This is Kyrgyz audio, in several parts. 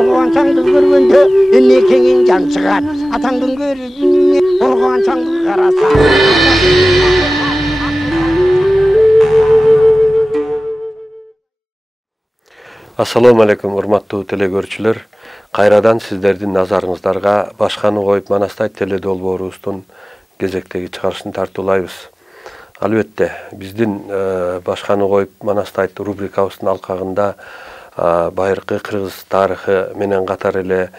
Organ çangdı görgende elle kengin can çıgar. Atandın görüdün organ çangdı karasa. Assalamu alaikum urmаттуу телекөрүүчүлөр. Кайрадан сиздердин назарыңыздарга башканы коюп Манастай теле долбоорубуздун кезектеги чыгарышын тартуулайбыз. Албетте биздин башканы коюп Манастай рубрикабыздын алкагында байыркы кыргыз тарыхы менен катар эле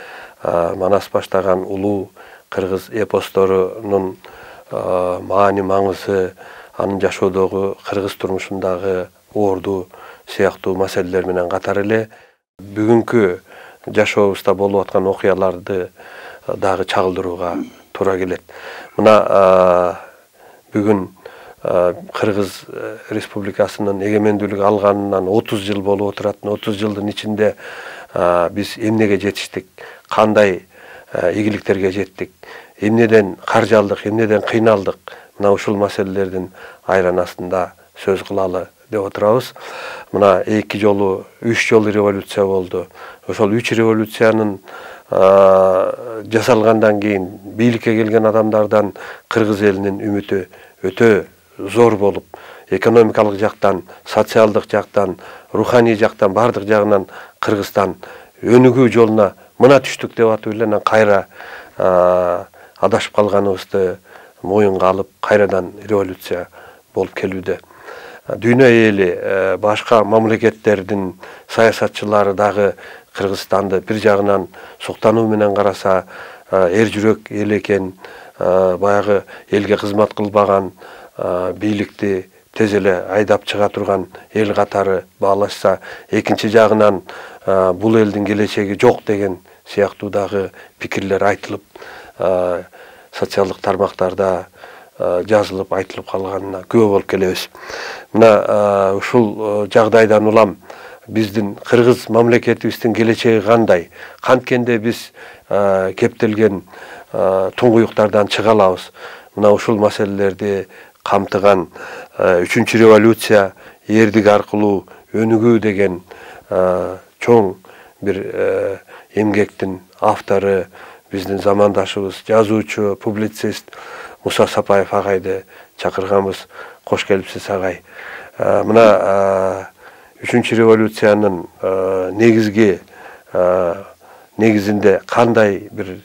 Манас баштаган улуу кыргыз эпосторунун маани маңызы, анын жашоодогу кыргыз турмушундагы орду сыяктуу маселелер менен катар эле бүгүнкү жашообузда болуп аткан окуяларды дагы чагылдырууга туура келет. Мына бүгүн Кыргыз Республикасынын эгемендүүлүк алганынан 30 жыл болуп отурат. 30 жылдын ичинде биз эмнеге жетиштик, кандай ийгиликтерге жеттик, эмнеден каржы алдык, эмнеден кыйналдык, мына ушул маселелердин айланасында сөз кылалы деп отурабыз. Мына 2 жолу, 3 жолу революция болду. Ошол 3 революциянын жасалгандан кийин бийликке келген адамдардан кыргыз элинин үмүтү өтө зор болуп, экономикалык жактан, социалдык жактан, руханий жактан, бардык жагынан Кыргызстан өнүгүү жолуна мына түштүк деп атып эле кайра адашып калганыбызды моюнга алып, кайрадан революция болуп келүүдө. Дүйнө эли, башка мамлекеттердин саясатчылары дагы Кыргызстанды бир жагынан суктануу менен караса, эр жүрөк эл экен, баягы элге кызмат кылбаган, бийликти тез эле айдап чыга турган эл катары баалашса, экинчи жагынан бул элдин келечеги жок деген сыяктуу дагы пикирлер айтылып, социалдык тармактарда жазылып айтылып калганына күбө болуп келебиз. Мына ушул жагдайдан улам биздин кыргыз мамлекетибиздин келечеги кандай? Канткенде биз кептелген туңгуюктардан чыга алабыз? Мына ушул маселелерди камтыган 3-чү революция эрдик аркылуу өнүгүү деген чоң бир эмгектин автору биздин замандашыбыз, жазуучу, публицист Муса Сапаев агайды чакырганбыз. Кош келипсиз агай. Мына 3-чү революциянын негизинде кандай бир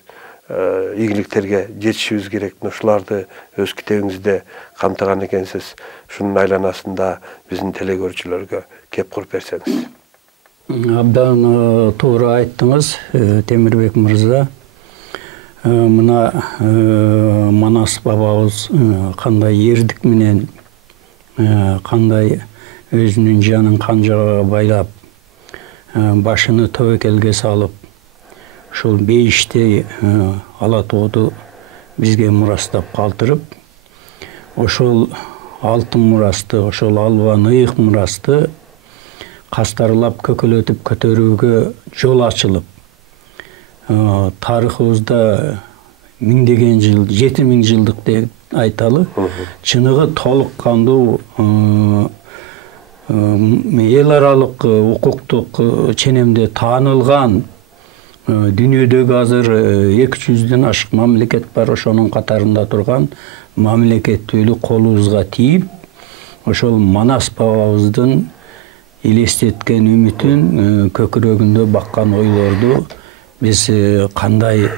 ийгиликтерге жетишибиз керек, ушуларды өз китебиңизде камтыган экенсиз. Шунун айланасында биздин телекөрүүчүлөргө кеп куруп берсеңиз. Абдан туура айттыңыз, Темирбек мырза. Мына Манас бабабыз кандай эрдик менен, кандай өзүнүн жанын канжага байлап, башыны тобокелге салып, ушул бейиштей ала тооду бизге мурастап калтырып, ошол алтын мурасты, ошол албан ыйык мурасты кастарлап көкөлөтүп көтөрүүгө жол ачылып, тарыхыбызда миңдеген жыл, 7000 жылдык деп айталы, чыныгы толук кандуу эл аралык укуктук ченемде таанылган дүйнөдөгү азыр 200-дөн ашык мамлекет бар. Ошонун катарында турган мамлекеттүүлүк колубузга тийип, ошол Манас бабабыздын элестеткен үмүтүн, көкүрөгүндө баккан ойлорду биз кандай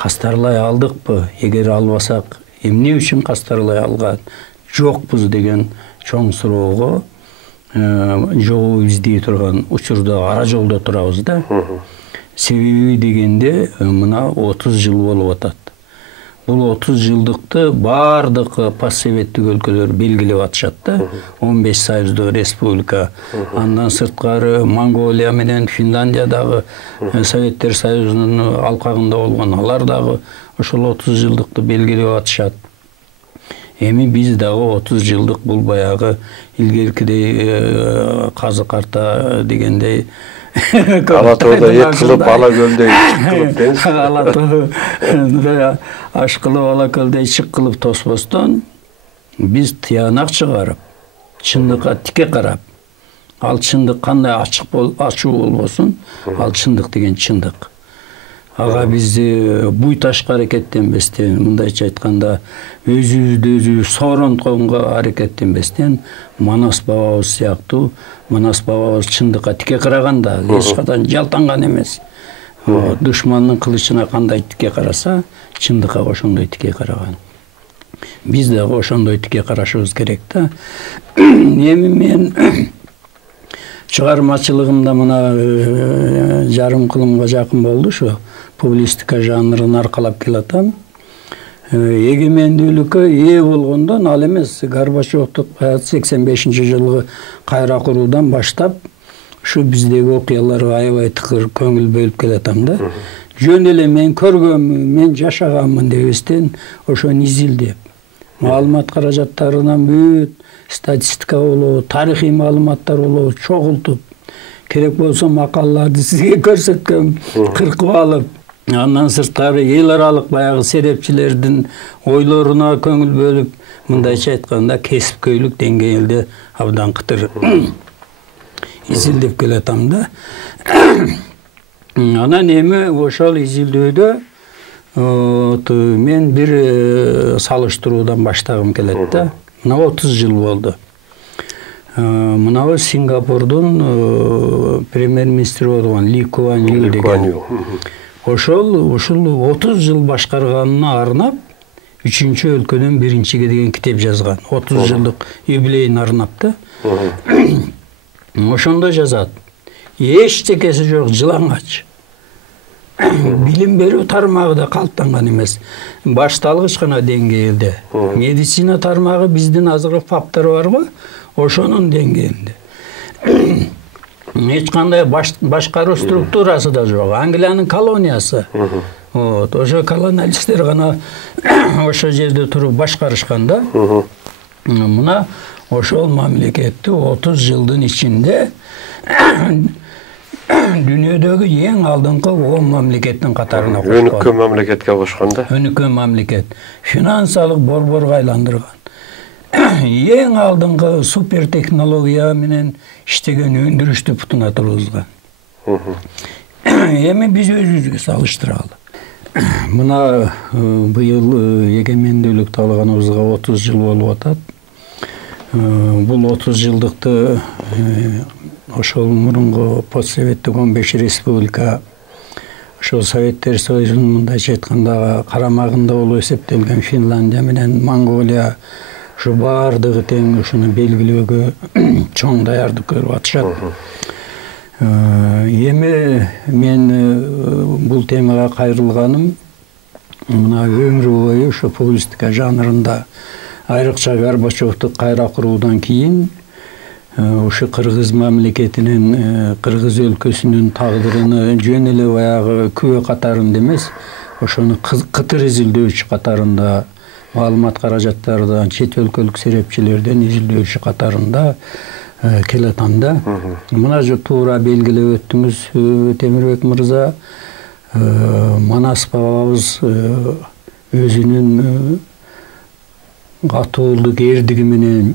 кастарлай алдыкпы? Эгер албасак, эмне үчүн кастарлай алган жокпуз деген чоң суроого жооп издей турган учурда ара жолдо турабыз да. Себеби дегенде мына 30 жыл болуп атат. Бул 30 жылдыкты бардык постсоветтик өлкөлөр белгилеп атышат да. 15 союздуу республика, андан сырткары Монголия менен Финляндиядагы Советтер Союзунун алкагында болгон алар дагы ошол 30 жылдыкты белгилеп атышат. Эми биз дагы 30 жылдык бул баягы илгеркидей казы карта дегендей Алатоодо эт кылып, ала көлдөй чык кылып дейбиз. Алатоодо аш кылып, ала көлдөй чык кылып тоспостон биз тыянак чыгарып, чындыкка тике карап, Ал чындык кандай ачуу болбосун, ал чындык деген чындык. Ага биз буй ташка аракеттенбестен, мындайча айтканда, өзүбүздү өзүбүз сооронтконго аракеттенбестен, Манас бабабыз сыяктуу, Манас бабабыз чындыкка тике караганда, эч качан жалтанган эмес. Душмандын кылычына кандай тике караса, чындыкка ошондой тике караган. Биз дагы ошондой тике карашыбыз керек да. Эми мен чыгармачылыгымда мына жарым кылымга жакын болду ушу публистика жанрын аркалап келатам. Эгемендүүлүккө ээ болгондон ал эмес, Горбачевду 85-жылгы кайра куруудан баштап ушу биздеги окуяларга аябай тыкыр көңүл бөлүп келатам да. Жөн эле мен көргөнмүн, мен жашаганмын дебестен ошону изилдеп, маалымат каражаттарынан бүт статистика болобу, тарыхый маалыматтар болобу чогултуп, керек болсо макалаларды сизге көрсөткөм, кыркып алып, андан сырткары эл аралык баягы серепчилердин ойлоруна көңүл бөлүп, мындайча айтканда кесипкөйлүк деңгээлде абдан кытыр изилдеп келатам да. Анан эми ошол изилдөөдө мен бир салыштыруудан баштагым келет да. Мына 30 жыл болду. Мынабы Сингапурдун премьер-министри болгон Ли Куан Ю деген. Ошол 30 жыл башкарганына арнап 3-чү өлкөдөн биринчиге деген китеп жазган. 30 жылдык юбилейин арнап да. Ошондо жазат. Эчтекеси жок, жылаңач. Билим берүү тармагы да калыптанган эмес. Башталгыч гана деңгээлде. Медицина тармагы биздин азыркы фаптар барбы? Ошонун деңгээлинде. Эч кандай башкаруу структурасы да жок. Англиянын колониясы. Ошо колониалисттер гана ошо жерде туруп башкарышкан да. Мына ошол мамлекетти 30 жылдын ичинде дүйнөдөгү эң алдыңкы 10 мамлекеттин катарына кошкон. Өнүккөн мамлекетке кошкон да. Өнүккөн мамлекет. Финансалык борборго айландырган. Эң алдыңкы супер технология менен иштеген өндүрүштү путуна тургузган. Эми биз өзүбүзгө салыштыралы. Мына быйыл эгемендүүлүктү алганыбызга 30 жыл болуп атат. Бул 30 жылдыкты ошол мурунку постсоветтик 15 республика, ошол Советтер Союзунун мындайча айтканда карамагында болуп эсептелген Финляндия менен Монголия, ушу баардыгы тең ушуну белгилөөгө чоң даярдык көрүп атышат. Эми мен бул темага кайрылганым мына өмүр бою ушу публистика жанрында айрыкча Горбачевду кайра куруудан кийин ушу кыргыз мамлекетинин, кыргыз өлкөсүнүн тагдырын жөн эле баягы күбө катарында эмес, ошону кытыр изилдөөчү катарында, маалымат каражаттардан, чет өлкөлүк серепчилерден изилдөөчү катарында келатам да. Мына туура белгилеп өттүңүз, Темирбек мырза, Манас бабабыз өзүнүн катуулдук эрдиги менен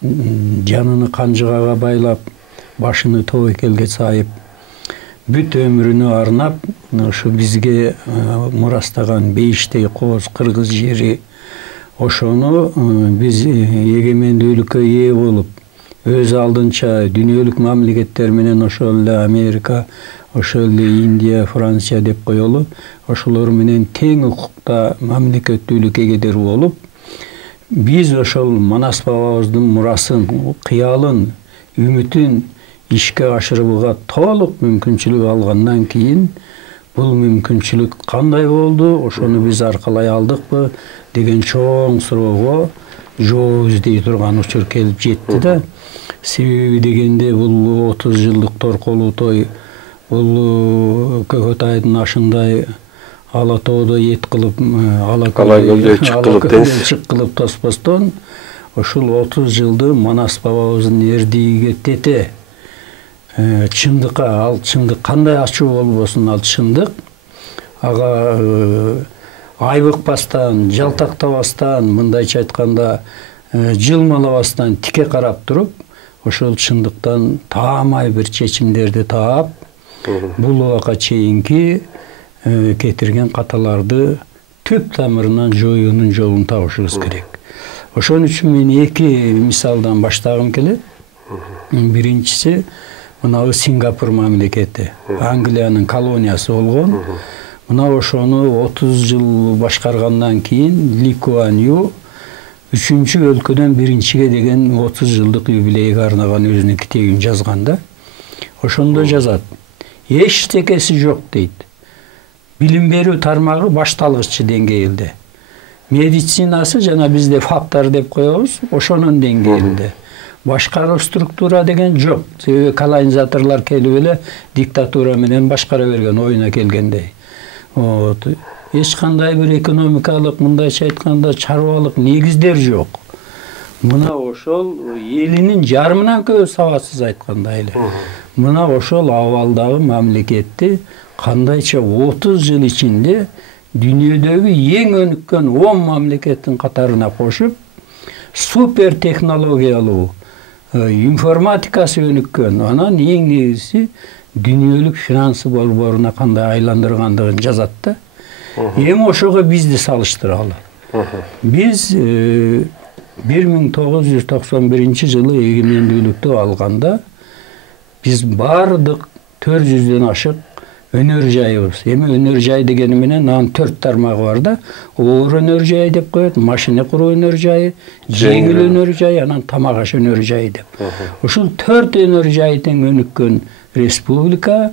жаныны канжыгага байлап, башыны тобокелге сайып, бүт өмүрүнү арнап, ушу бизге мурастаган бейиштей кооз кыргыз жери, ошону биз эгемендүүлүккө ээ болуп, өз алдынча дүйнөлүк мамлекеттер менен ошол эле Америка, ошол эле Индия, Франция деп коелу, ошолор менен тең укукта мамлекеттүүлүк эгедер болуп, биз ошол Манас бабабыздын мурасын, кыялын, үмүтүн ишке ашырууга толук мүмкүнчүлүк алгандан кийин бул мүмкүнчүлүк кандай болду, ошону биз аркалай алдыкпы деген чоң суроого жооп издей турган учур келип жетти да. Себеби дегенде бул 30 жылдык торколуу той, бул Көкөтайдын ашындай ала тоодо эт кылып, ала көлдө чык кылып тоспостон, ушул 30 жылды Манас бабабыздын эрдигиге тете, чындыкка, ал чындык кандай ачуу болбосун, ал чындык ага айбыкпастан, жалтактабастан, мындайча айтканда жылмалабастан тике карап туруп, ошол чындыктан таамай бир чечимдерди таап, бул убакка чейинки кетирген каталарды түп тамырынан жоюунун жолун табышыбыз керек. Ошон үчүн мен эки мисалдан баштагым келет. Биринчиси мына Сингапур мамлекети, Англиянын колониясы болгон. Мына ошону 30 жыл башкаргандан кийин Ли Куан Ю 3-өлкөдөн биринчиге деген 30 жылдык юбилейге арнаган өзүнүн китебин жазганда, ошондо жазат: эчтекеси жок дейт. Билим берүү тармагы башталгыччы деңгээлде. Медицинасы жана бизде фактар деп коебуз, ошонун деңгээлинде. Башкаруу структура деген жок. Себеби колонизаторлор келип эле диктатура менен башкара берген, оюна келгендей. Эч кандай бир экономикалык, мындайча айтканда, чарбалык негиздер жок. Мына ошол элинин жарымынан көбү сабатсыз айткандай эле. Мына ошол абалдагы мамлекетти кандайча 30 жыл ичинде дүйнөдөгү эң өнүккөн 10 мамлекеттин катарына кошуп, супер технологиялуу, информатикасы өнүккөн, анан эң негизгиси дүйнөлүк финансы борборуна кандай айландыргандыгын жазат да. Эми ошого бизди салыштыралы. Биз 1991 жылы эгемендүүлүктү алганда биз бардык 400дөн ашык өнөр жайыбыз. Эми өнөр жай дегени менен анын 4 тармагы бар да. Оор өнөр жайы деп коет, машина куруу өнөр жайы, жеңил өнөр жайы, анан тамак аш өнөр жайы деп. Ушул 4 өнөр жайы тең өнүккөн республика.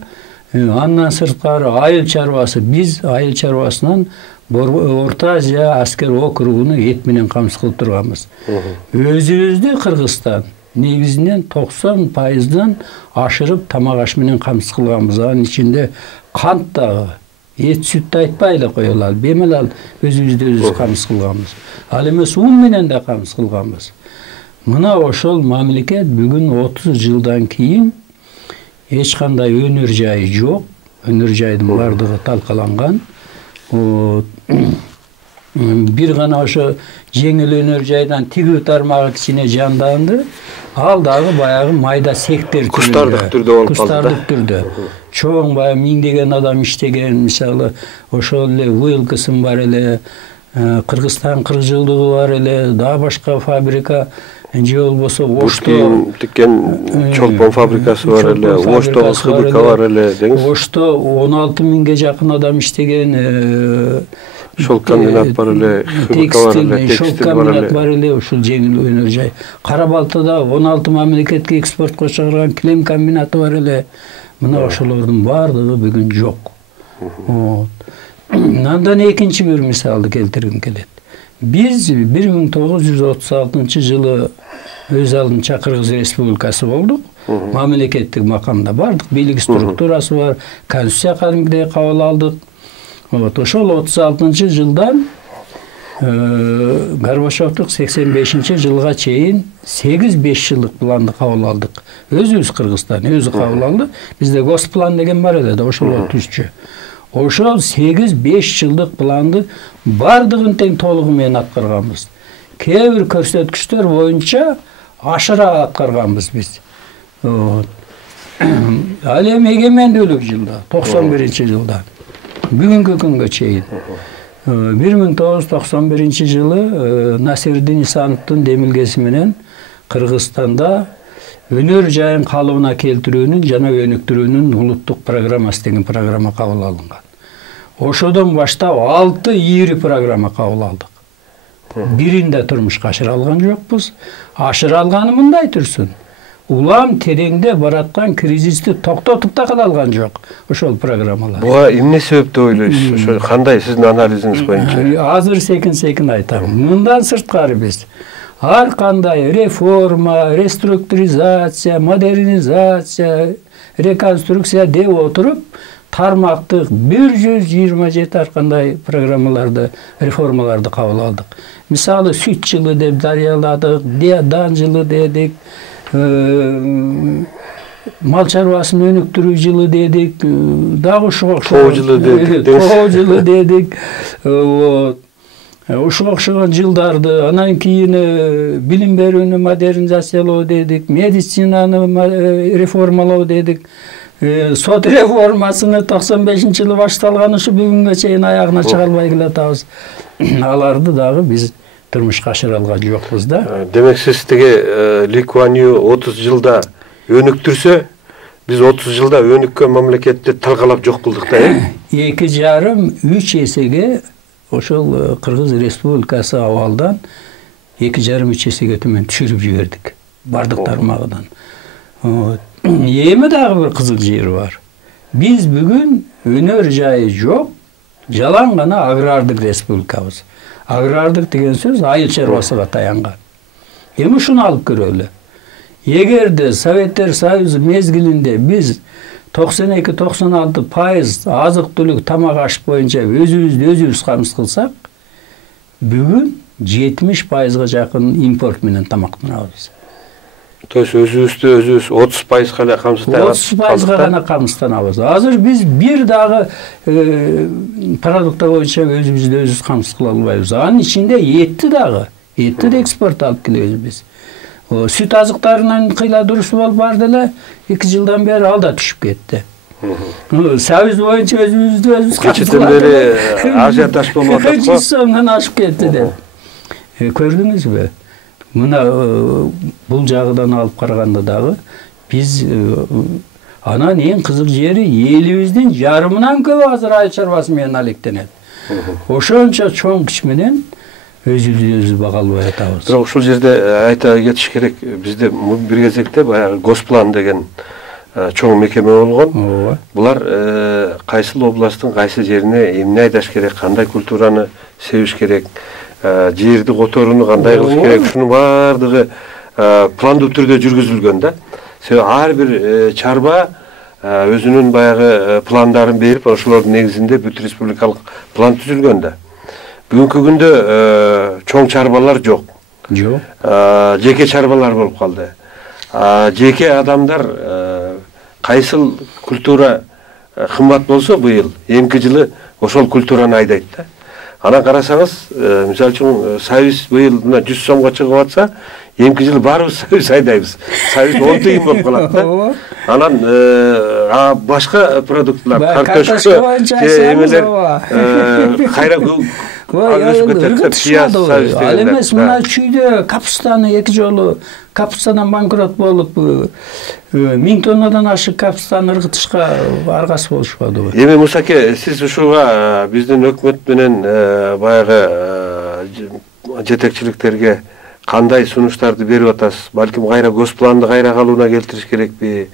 Андан сырткары айыл чарбасы, биз айыл чарбасынан Орто Азия аскер округуну эт менен камсыз кылып турганбыз. Өзүбүздү Кыргызстан негизинен 90%дан ашырып тамак аш менен камсыз кылганбыз. Анын ичинде кант дагы, эт сүттү айтпай эле коелу, бемалал өзүбүздү өзүбүз камсыз кылганбыз. Ал эмес ун менен да камсыз кылганбыз. Мына ошол мамлекет бүгүн 30 жылдан кийин эч кандай өнөр жайы жок. Өнөр жайдын бардыгы талкаланган. Бир гана ошо жеңил өнөр жайдан тигүү тармагы кичине жанданды. Ал дагы баягы майда сектор кустардык түрдө болуп калды. Кустардык түрдө. Чоң баягы миңдеген адам иштеген, мисалы ошол эле Уилксон бар эле, Кыргызстан кыргызчылыгы бар эле, дагы башка фабрика, же болбосо Ошто тиккен чолпон фабрикасы бар эле, Ошто фабрика бар эле деңиз. Ошто 16 миңге жакын адам иштеген, шелк комбинат бар эле, шелк комбинат бар эле, ушул жеңил өнөр жай. Кара-Балтада 16 мамлекетке экспортко чыгарган килем комбинаты бар эле. Мына ошолордун бардыгы бүгүн жок. Андан экинчи бир мисалды келтиргим келет. Биз 1936 жылы өз алдынча Кыргыз Республикасы болдук. Мамлекеттик макамда бардык, бийлик структурасы бар, конституция кадимгидей кабыл алдык. Ошол 36 жылдан Горбачевдук 85 жылга чейин 8-5 жылдык планды кабыл алдык. Өзүбүз Кыргызстан өзү кабыл алды. Бизде госплан деген бар эле да, ошол түзчү. Ошол 8-5 жылдык планды бардыгын тең толугу менен аткарганбыз. Кээ бир көрсөткүчтөр боюнча ашыра аткарганбыз биз. Ал эми эгемендүүлүк жылда, 91 жылда бүгүнкү күнгө чейин 1991 жылы Насирдин Исановдун демилгеси менен Кыргызстанда өнөр жайын калыбына келтирүүнүн жана өнүктүрүүнүн улуттук программасы деген программа кабыл алынган. Ошодон баштап 6 ийри программа кабыл алдык. Биринде турмушка ашыра алган жокпуз. Ашыра алганы мындай турсун. Улам тереңде бараткан кризисти токтотуп да кала алган жок ошол программалар. Буга эмне себеп деп ойлойсуз? Ошо кандай сиздин анализиңиз боюнча? Азыр секин айтам. Мындан сырткары биз ар кандай реформа, реструктуризация, модернизация, реконструкция деп отуруп, тармактык 127 ар кандай программаларды, реформаларды кабыл алдык. Мисалы сүт жылы деп дарыяладык, дан жылы дедик, мал чарбасын өнүктүрүү жылы дедик, дагы ошого тоо жылы дедик. ушуга окшогон жылдарды анан кийин билим берүүнү модернизациялоо дедик, медицинаны реформалоо дедик. Сот реформасыны 95-жылы башталган ушу бүгүнгө чейин аягына чыга албай келатабыз. Аларды дагы биз турмушка ашыра алган жокпуз да. Демек сиз тиги Ли Куан Ю 30 жылда өнүктүрсө, биз 30 жылда өнүккөн мамлекетти талкалап жок кылдык да, 2,5-3 эсеге ошол Кыргыз Республикасы абалдан 2,5-3 эсеге төмөн түшүрүп жибердик. Бардык тармагынан. Эми дагы бир кызык жери бар. Биз бүгүн өнөр жайы жок, жалаң гана агрардык республикабыз. Агрардык деген сөз айыл чарбасыга таянган. Эми ушуну алып көрөлү. Эгерде Советтер Союзу мезгилинде биз 92-96% азык-түлүк тамак аш боюнча өзүбүз камсыз кылсак, бүгүн 70%га жакын импорт менен тамактанабыз. То есть өзүбүз 30%га эле камсызданабыз. 30%га гана камсызданабыз. Азыр биз бир дагы продукта боюнча өзүбүз камсыз кыла албайбыз. Анын ичинде этти дагы, этти да экспорт алып келебиз биз. Süt azıklarının kıyla durusu ol vardı ele 2 yıldan beri al da düşüp gitti. Savuz boyunca özümüzü Geçitten beri ajiyataş bulmadık mı? Hiç sonundan aşıp gitti de. Gördünüz mü? Buna bul jagıdan alıp karaganda dağı biz anan en kızık jeri elibizden yarımından köp azыр айыл чарбасы менен алектенет. Ошончо чоң күч менен өзүбүз бага албай атабыз. Бирок ушул жерде айта кетиш керек, бизде бир кезекте баягы Госплан деген чоң мекеме болгон. Булар кайсыл областтын кайсы жерине эмне айдаш керек, кандай культураны себиш керек, жерди которууну кандай кылыш керек, ушунун баардыгы пландуу түрдө жүргүзүлгөн да. Себеби ар бир чарба өзүнүн баягы пландарын берип, ошолордун негизинде бүт республикалык план түзүлгөн да. Бүгүнкү күндө чоң чарбалар жок. Жок. Жеке чарбалар болуп калды. Жеке адамдар кайсыл культура кымбат болсо быйыл, эмки жылы ошол культураны айдайт да. Анан карасаңыз, мисалы үчүн Союз быйыл мына 100 сомго чыгып атса, эмки жылы баарыбыз Союз айдайбыз. Союз 10 тыйын болуп калат да. Анан башка продуктулар, картошка, эмелер кайра Ал эмес мына чүйдө капустаны 2 жолу капустадан банкрот болуп 1000 тоннадан ашык капустаны ыргытышка аргасы болушпадыбы? Эми Мусаке, сиз ушуга биздин өкмөт менен баягы жетекчиликтерге кандай сунуштарды берип атасыз? Балким кайра госпланды кайра калууна келтириш керекпи?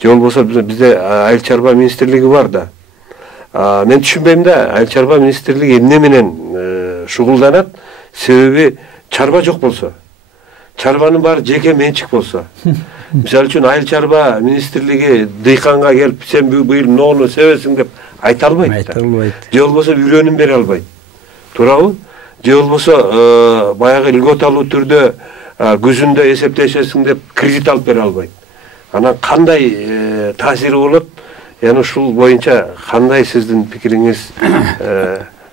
Же болбосо бизде айыл чарба министрлиги бар да. Мен түшүнбөйм да, айыл чарба министрлиги эмне менен шугулданат? Себеби чарба жок болсо, чарбанын баары жеке менчик болсо. Мисалы үчүн айыл чарба министрлиги дыйканга келип, сен быйыл нону себесиң деп айта албайт да. Же болбосо үйрөнүм бере албайт. Туурабы? Же болбосо баягы илготалуу түрдө күзүндө эсептешесиң деп кредит алып бере албайт. Анан кандай таасири болот? Yani ушул боюнча кандай сиздин пикириңиз,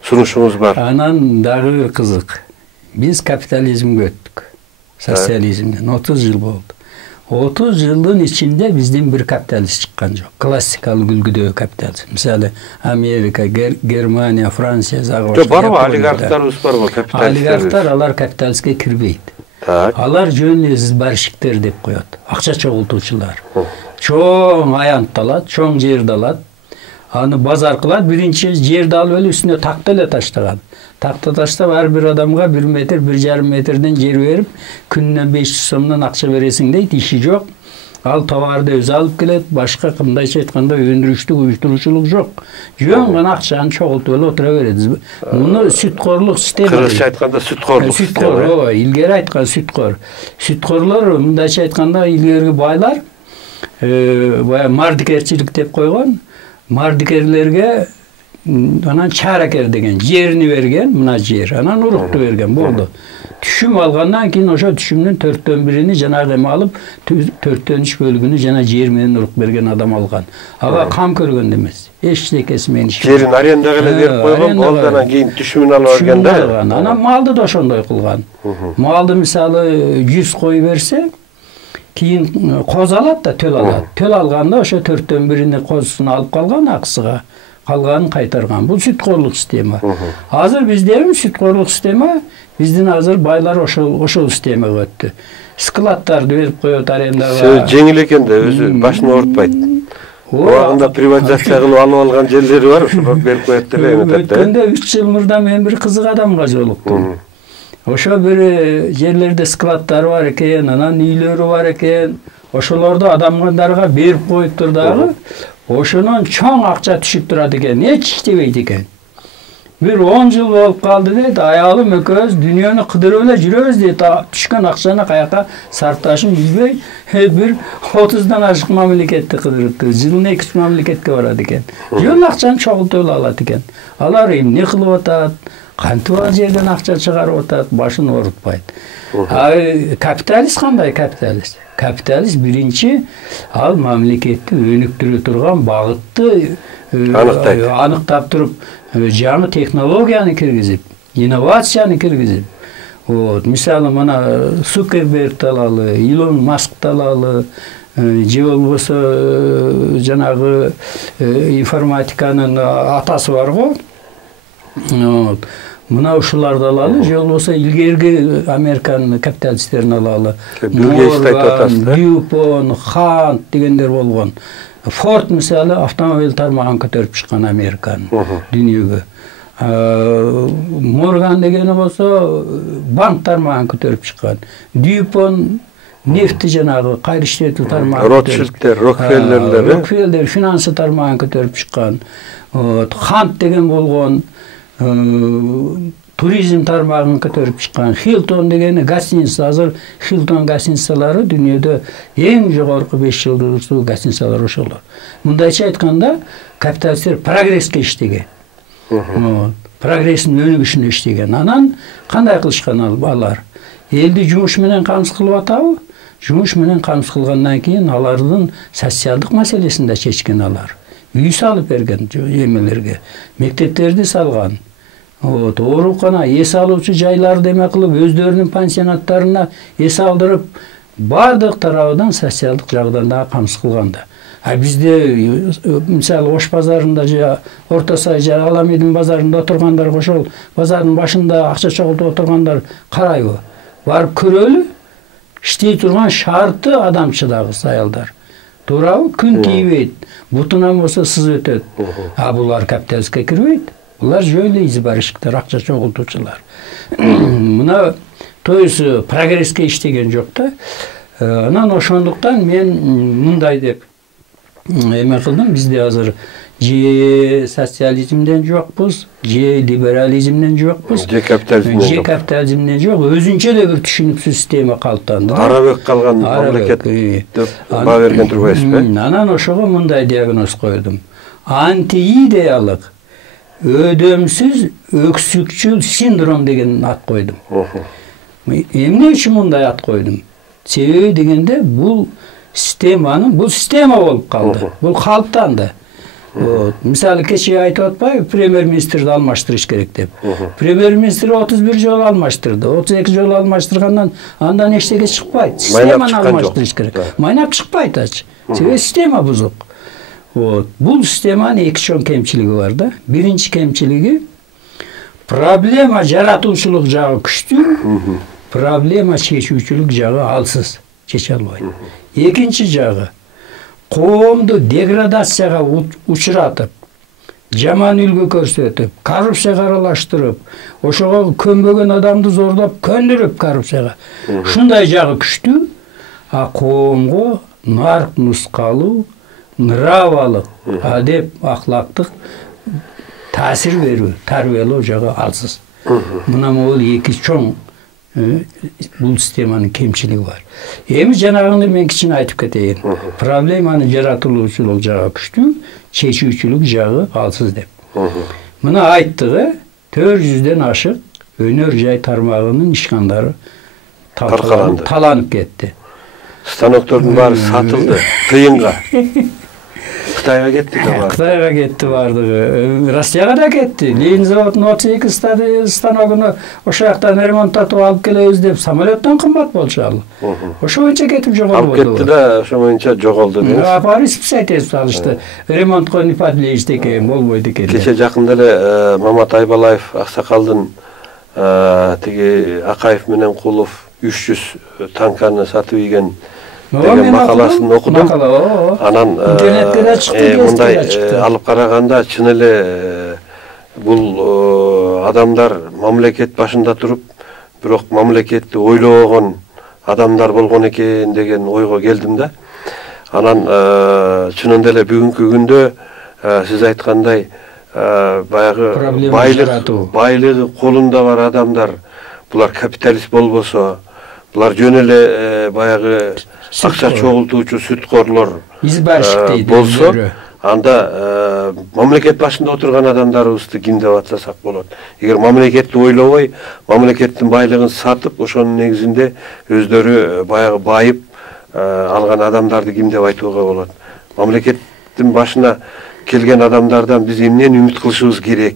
сунушуңуз бар? Анан дагы бир кызык. Биз капитализмге өттүк. Социализмден 30 жыл болду. 30 жылдын ичинде биздин бир капиталист чыккан жок. Классикалык үлгүдөгү капиталист. Мисалы Америка, Германия, Франция загы башка. Барбы олигархтарыбыз барбы капиталисттер? Олигархтар алар капиталистке кирбейт. Алар жөн эле сборщиктер деп коет. Акча чогултуучулар. Чоң аянтты алат, чоң жерди алат. Аны базар кылат, биринчи жерди алып эле үстүнө такта эле таштаган. Такта таштап ар бир адамга 1 метр, 1,5 метрден жер берип, күнүнө 500 сомдон акча бересиң дейт, иши жок. Ал товарды өзү алып келет, башка кымдайча айтканда өндүрүштүк, уюштуруучулук жок. Жөн гана акчаны чогултуп эле отура берет. Муну сүткорлук система. Кыргызча айтканда сүткорлук система. Сүткор, илгери айткан сүткор. Сүткорлор мындайча айтканда илгерки байлар мардикерчилик деп койгон. Мардикерлерге Анан Чаракер деген жерini берген, мына жер. Анан урукту берген, болду. Түшүм алгандан кийин ошо түшүмдүн 4/1 жанагы эме алып, 4/3 бөлүгүнү жана жер менен урук берген адам алган. Ага кам көргөн эмес. Эчтекеси менен иш. Жерин арендага эле берип койгон, болду, анан кийин түшүмүн алып берген да. Анан малды да ошондой кылган. Малды мисалы 100 кой берсе, кийин коз алат да, төл алат. Төл алганда ошо 4/1 козусун алып калган акысыга. Калганын кайтарган. Бул сүткорлук система. Азыр биздеби сүткорлук система, биздин азыр байлар ошол системага өттү. Складдарды берип коет арендага. Сөз жеңил экен да, өзү башын оорутпайт. Убагында приватизация кылып алып алган жерлери бар, ошолор берип коет деп эметет да. Өткөндө 3 жыл мурда мен бир кызык адамга жолуктум. Ошо бир жерлерде складдары бар экен, анан үйлөрү бар экен. Ошолорду адамдарга берип коюптур дагы. Ошонун чоң акча түшүп турат экен, эч иштебейт экен. Бир 10 жыл болуп калды дейт, аялым экөөбүз дүйнөнү кыдырып эле жүрөбүз дейт, түшкөн акчаны каяка сарпташын билбей, бир 30дан ашык мамлекетти кыдырыптыр. Жылына 2 мамлекетке барат экен. Жөн акчаны чогултуп алат экен. Алар эмне кылып атат, кантип ал жерден акча чыгарып атат, башын оорутпайт. Капиталист кандай капиталист? Капиталист биринчи ал мамлекетти өнүктүрө турган багытты аныктап туруп, жаңы технологияны киргизип, инновацияны киргизип. Мисалы мына Цукербергди алалы, Илон Маскты алалы, же болбосо жанагы информатиканын атасы бар го. Мына ушуларды алалы, же болбосо илгерки Американын капиталисттерин алалы. Дюпон, Хант дегендер болгон. Форд мисалы автомобиль тармагын көтөрүп чыккан Американын дүйнөгө. Морган дегени болсо банк тармагын көтөрүп чыккан. Дюпон нефти жанагы кайра иштетүү тармагын. Ротшильдтер, Рокфеллер финансы тармагын көтөрүп чыккан. Хант деген болгон туризм тармагын көтөрүп чыккан. Хилтон дегени гостиница, азыр Хилтон гостиницалары дүйнөдө эң жогорку 5 жылдык гостиницалар ошолор. Мындайча айтканда, капиталисттер прогресске иштеген. Прогресстин өнүгүшүнө иштеген. Анан кандай кылышкан алар? Элди жумуш менен камсыз кылып атабы? Жумуш менен камсыз кылгандан кийин алардын социалдык маселесин да чечкен алар. Үй салып берген эмелерге, мектептерди салган. Оорукана, эс алуучу жайларды эме кылып, өздөрүнүн пансионаттарына эс алдырып, бардык тарабынан социалдык жагдан да камсыз кылганда. Бизде мисалы Ош базарында же Орто Сай же Аламедин базарында отургандар, ошол базардын башында акча чогултуп отургандар карайбы? Барып көрөлү? Иштей турган шарты адамчыдагы аялдар. Туурабы? Күн тийбейт. Бутунан болсо сызып өтөт. Булар капиталистке кирбейт. Булар жөн избарщиктер, акча чогултуучулар. Мына то есть прогресске иштеген жок да. Анан ошондуктан мен мындай деп эме кылдым. Бизде азыр же социализмден жокпуз, же либерализмден жокпуз, же капитализмден жок. Өзүнчө эле бир түшүнүксүз система калыптанды. Арабек калган мамлекет деп баа берген турбайсызбы? Анан ошого мындай диагноз койдум. Антиидеялык өдөмсүз өксүкчүл синдром деген ат койдум. Эмне үчүн мындай ат койдум? Себеби дегенде бул система болуп калды. Бул калыптанды. Мисалы кечээ айтып атпайбы, премьер-министрди алмаштырыш керек деп. Премьер-министр 31 жолу алмаштырды, 32 жолу алмаштыргандан андан эчтеке чыкпайт. Системаны алмаштырыш керек. Майнап чыкпайт ачы. Себеби система бузук. Бул системанын эки чоң кемчилиги бар да. Биринчи кемчилиги проблема жаратуучулук жагы күчтүү, проблема чечүүчүлүк жагы алсыз, чече албайт. Экинчи жагы коомду деградацияга учуратып, жаман үлгү көрсөтүп, коррупцияга аралаштырып, ошого көнбөгөн адамды зордоп, көндүрүп коррупцияга. Ушундай жагы күчтүү, коомго нарк нускалуу, нравалык, адеп, ахлактык таасир берүү, тарбиялоо жагы алсыз. Мына могул эки чоң бул системанын кемчилиги бар. Эми жанагыны мен кичине айтып кетейин. Проблеманы жаратуучулук жагы күчтүү, чечүүчүлүк жагы алсыз деп. Мына айттыгы 400-ден ашык өнөр жай тармагынын ишкандары Таркаланды. таланып кетти. Станоктордун баары сатылды тыйынга. Кытайга кетти да баары. Кытайга кетти бардыгы. Россияга да кетти. Ленин заводунун 32 станогуну ошол жактан ремонттатып алып келебиз деп самолеттон кымбат болчу ал. Ошо боюнча кетип жоголду. Алып кетти да ошо боюнча жоголду дейсиз. Апарып списать салышты. Ремонтко не подлежит экен, болбойт экен. Кече жакында эле Мамат Айбалаев аксакалдын тиги Акаев менен Кулов 300 танканы сатып ийген деген макаласын окудум. Анан интернетке да чыкты, мындай алып караганда чын эле бул адамдар мамлекет башында туруп, бирок мамлекетти ойлобогон адамдар болгон экен деген ойго келдим да. Анан чынында эле бүгүнкү күндө сиз айткандай баягы байлыгы колунда бар адамдар, булар капиталист болбосо, булар жөн эле баягы акча чогултуучу сүткорлор болсо, анда мамлекет башында отурган адамдарыбызды ким деп атасак болот. Эгер мамлекетти ойлобой, мамлекеттин байлыгын сатып, ошонун негизинде өздөрү баягы байып алган адамдарды ким деп айтууга болот. Мамлекеттин башына келген адамдардан биз эмнени үмүт кылышыбыз керек?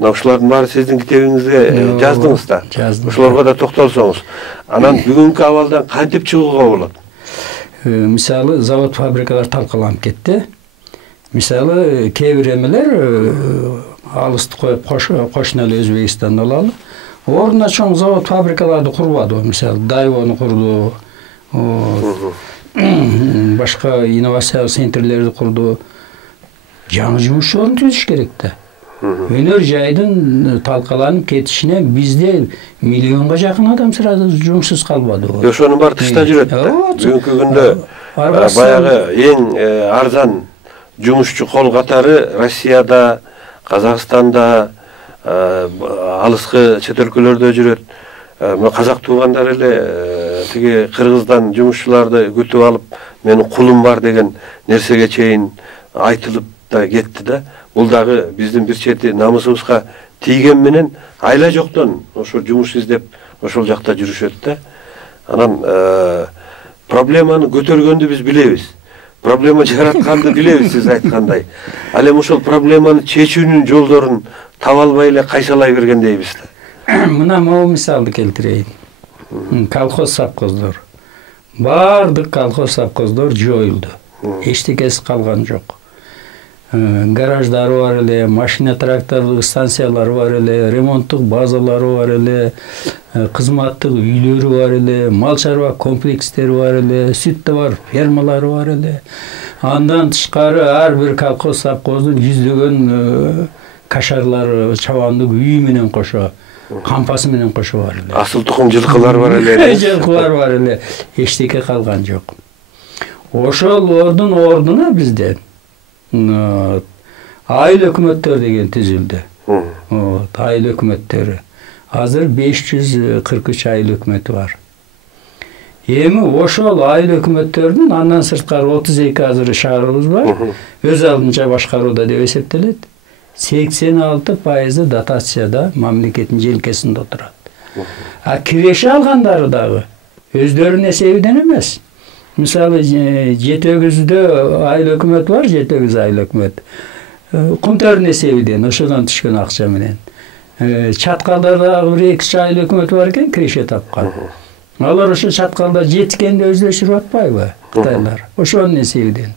Мына ушулардын баары сиздин китебиңизге жаздыңыз да. Ушуларга да токтолсоңуз. Анан бүгүнкү абалдан кантип чыгууга болот? Мисалы, завод фабрикалар талкаланып кетти. Мисалы, кээ бир эмелер алысты коюп кошуна эле Өзбекстанды алалы. Ордуна чоң завод фабрикаларды курбады. Мисалы, Дайвону курду. Башка инновациялык центрлерди курду. Жаңы жумуш орун түзүш керек да. Өнөр жайдын талкаланып кетишине бизде миллионго жакын адам сразу жумушсуз калбады. Ошонун баары тышта жүрөт да. Бүгүнкү күндө баягы эң арзан жумушчу кол катары Россияда, Казакстанда, алыскы чет өлкөлөрдө жүрөт. Казак туугандар эле тиги Кыргыздан жумушчуларды күтүп алып, менин кулум бар деген нерсеге чейин айтылып да кетти да. Бул дагы биздин бир чети намысыбызга тийген менен айла жоктон ошо жумуш издеп ошол жакта жүрүшөт да. Анан проблеманы көтөргөндү биз билебиз. Проблема жаратканды билебиз сиз айткандай. Ал эми ошол проблеманы чечүүнүн жолдорун таба албай эле кайсалай бергендейбиз да. Мына могу мисалды келтирейин. Колхоз совхоздор. Бардык колхоз совхоздор жоюлду. Эчтекеси калган жок. Гараждары бар эле, машина тракторлук станциялары бар эле, ремонттук базалары бар эле, кызматтык үйлөрү бар эле, мал чарба комплекстери бар эле, сүт товар фермалары бар эле. Андан тышкары ар бир колхоз совхоздун жүздөгөн кашарлары, чабандык үй менен кошо, кампасы менен кошо бар эле. Асыл тукум жылкылар бар эле. Жылкылар бар эле. Эчтеке калган жок. Ошолордун ордуна бизде айыл өкмөттөр деген түзүлдү. Айыл өкмөттөрү. Азыр 543 айыл өкмөтү бар. Эми ошол айыл өкмөттөрдүн андан сырткары 32 азыр шаарыбыз бар. Өз алдынча башкарууда деп эсептелет. 86% дотацияда мамлекеттин желкесинде отурат. А киреше алгандары дагы өздөрүнүн эсебинен эмес. Мисалы, Жетөгүздө айыл өкмөт бар, Жетөгүз айыл өкмөт. Кумтөрдүн эсебинен, ошодон түшкөн акча менен. Чаткалдарда бир 2 айыл өкмөт бар экен, киреше тапкан. Алар ошо чаткалда жеткенде өздөштүрүп атпайбы, кытайлар? Ошонун эсебинен.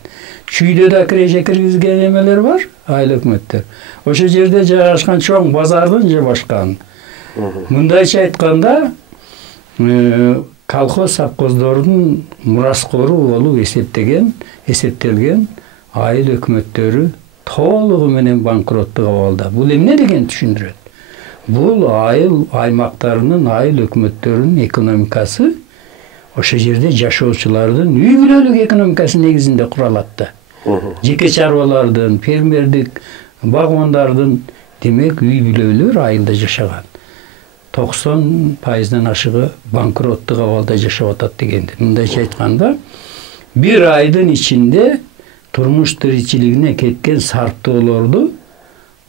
Чүйдө да киреше киргизген эмелер бар, айыл өкмөттөр. Ошол жерде жайгашкан чоң базардын же башкан. Мындайча айтканда, колхоз совхоздордун мураскору болуп эсептелген айыл өкмөттөрү толугу менен банкроттук абалда. Бул эмне деген түшүндүрөт? Бул айыл аймактарынын айыл өкмөттөрүнүн экономикасы ошол жерде жашоочулардын үй бүлөлүк экономикасы негизинде куралат да. Жеке чарбалардын, фермердик, багмандардын демек үй бүлөлөр айылда жашаган. 90%-дан ашыгы банкроттук абалда жашап атат дегенди. Мындайча айтканда, бир айдын ичинде турмуш тиричилигине кеткен сарптоолорду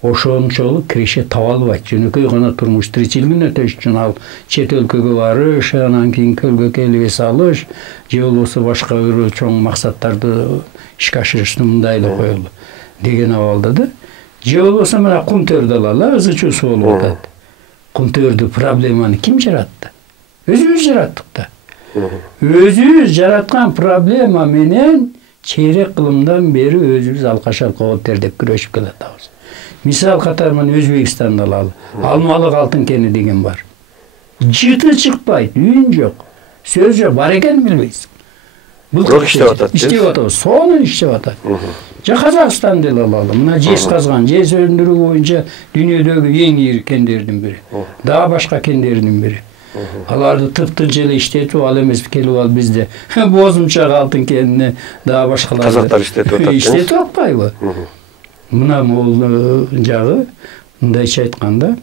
ошончолук киреше таба албайт. Жөнөкөй гана турмуш тиричилигин өтөш үчүн ал чет өлкөгө барыш, анан кийин көлгө келип эс алыш, же болбосо башка бир чоң максаттарды ишке ашырыштын мындай эле коелу деген абалда да. Же болбосо мына кум төрдү алалы, ызы чуусу болуп атат. Кум төрдү проблеманы ким жаратты? Өзүбүз жараттык да. Өзүбүз жараткан проблема менен чейрек кылымдан бери өзүбүз алкашалкага тердеп күрөшүп келатабыз. Мисал катары мен Өзбекстанды алалы. Алмалык алтын кени деген бар. Жыты чыкпайт, үйүн жок. Сөз жок, бар экенин билбейсиң. Бирок иштеп атат. Иштеп атат, сонун иштеп атат. Же Казакстанды алалы. Мына жез казган, жез өндүрүү боюнча дүйнөдөгү эң ири кендердин бири. Дагы башка кендердин бири. Аларды тыптынча эле иштетип, ал эмес келип алып бизде бозумча алтын кенине дагы башкалар. Казактар иштетип атат. Иштетип атпайбы? Мына могул жагы мындайча айтканда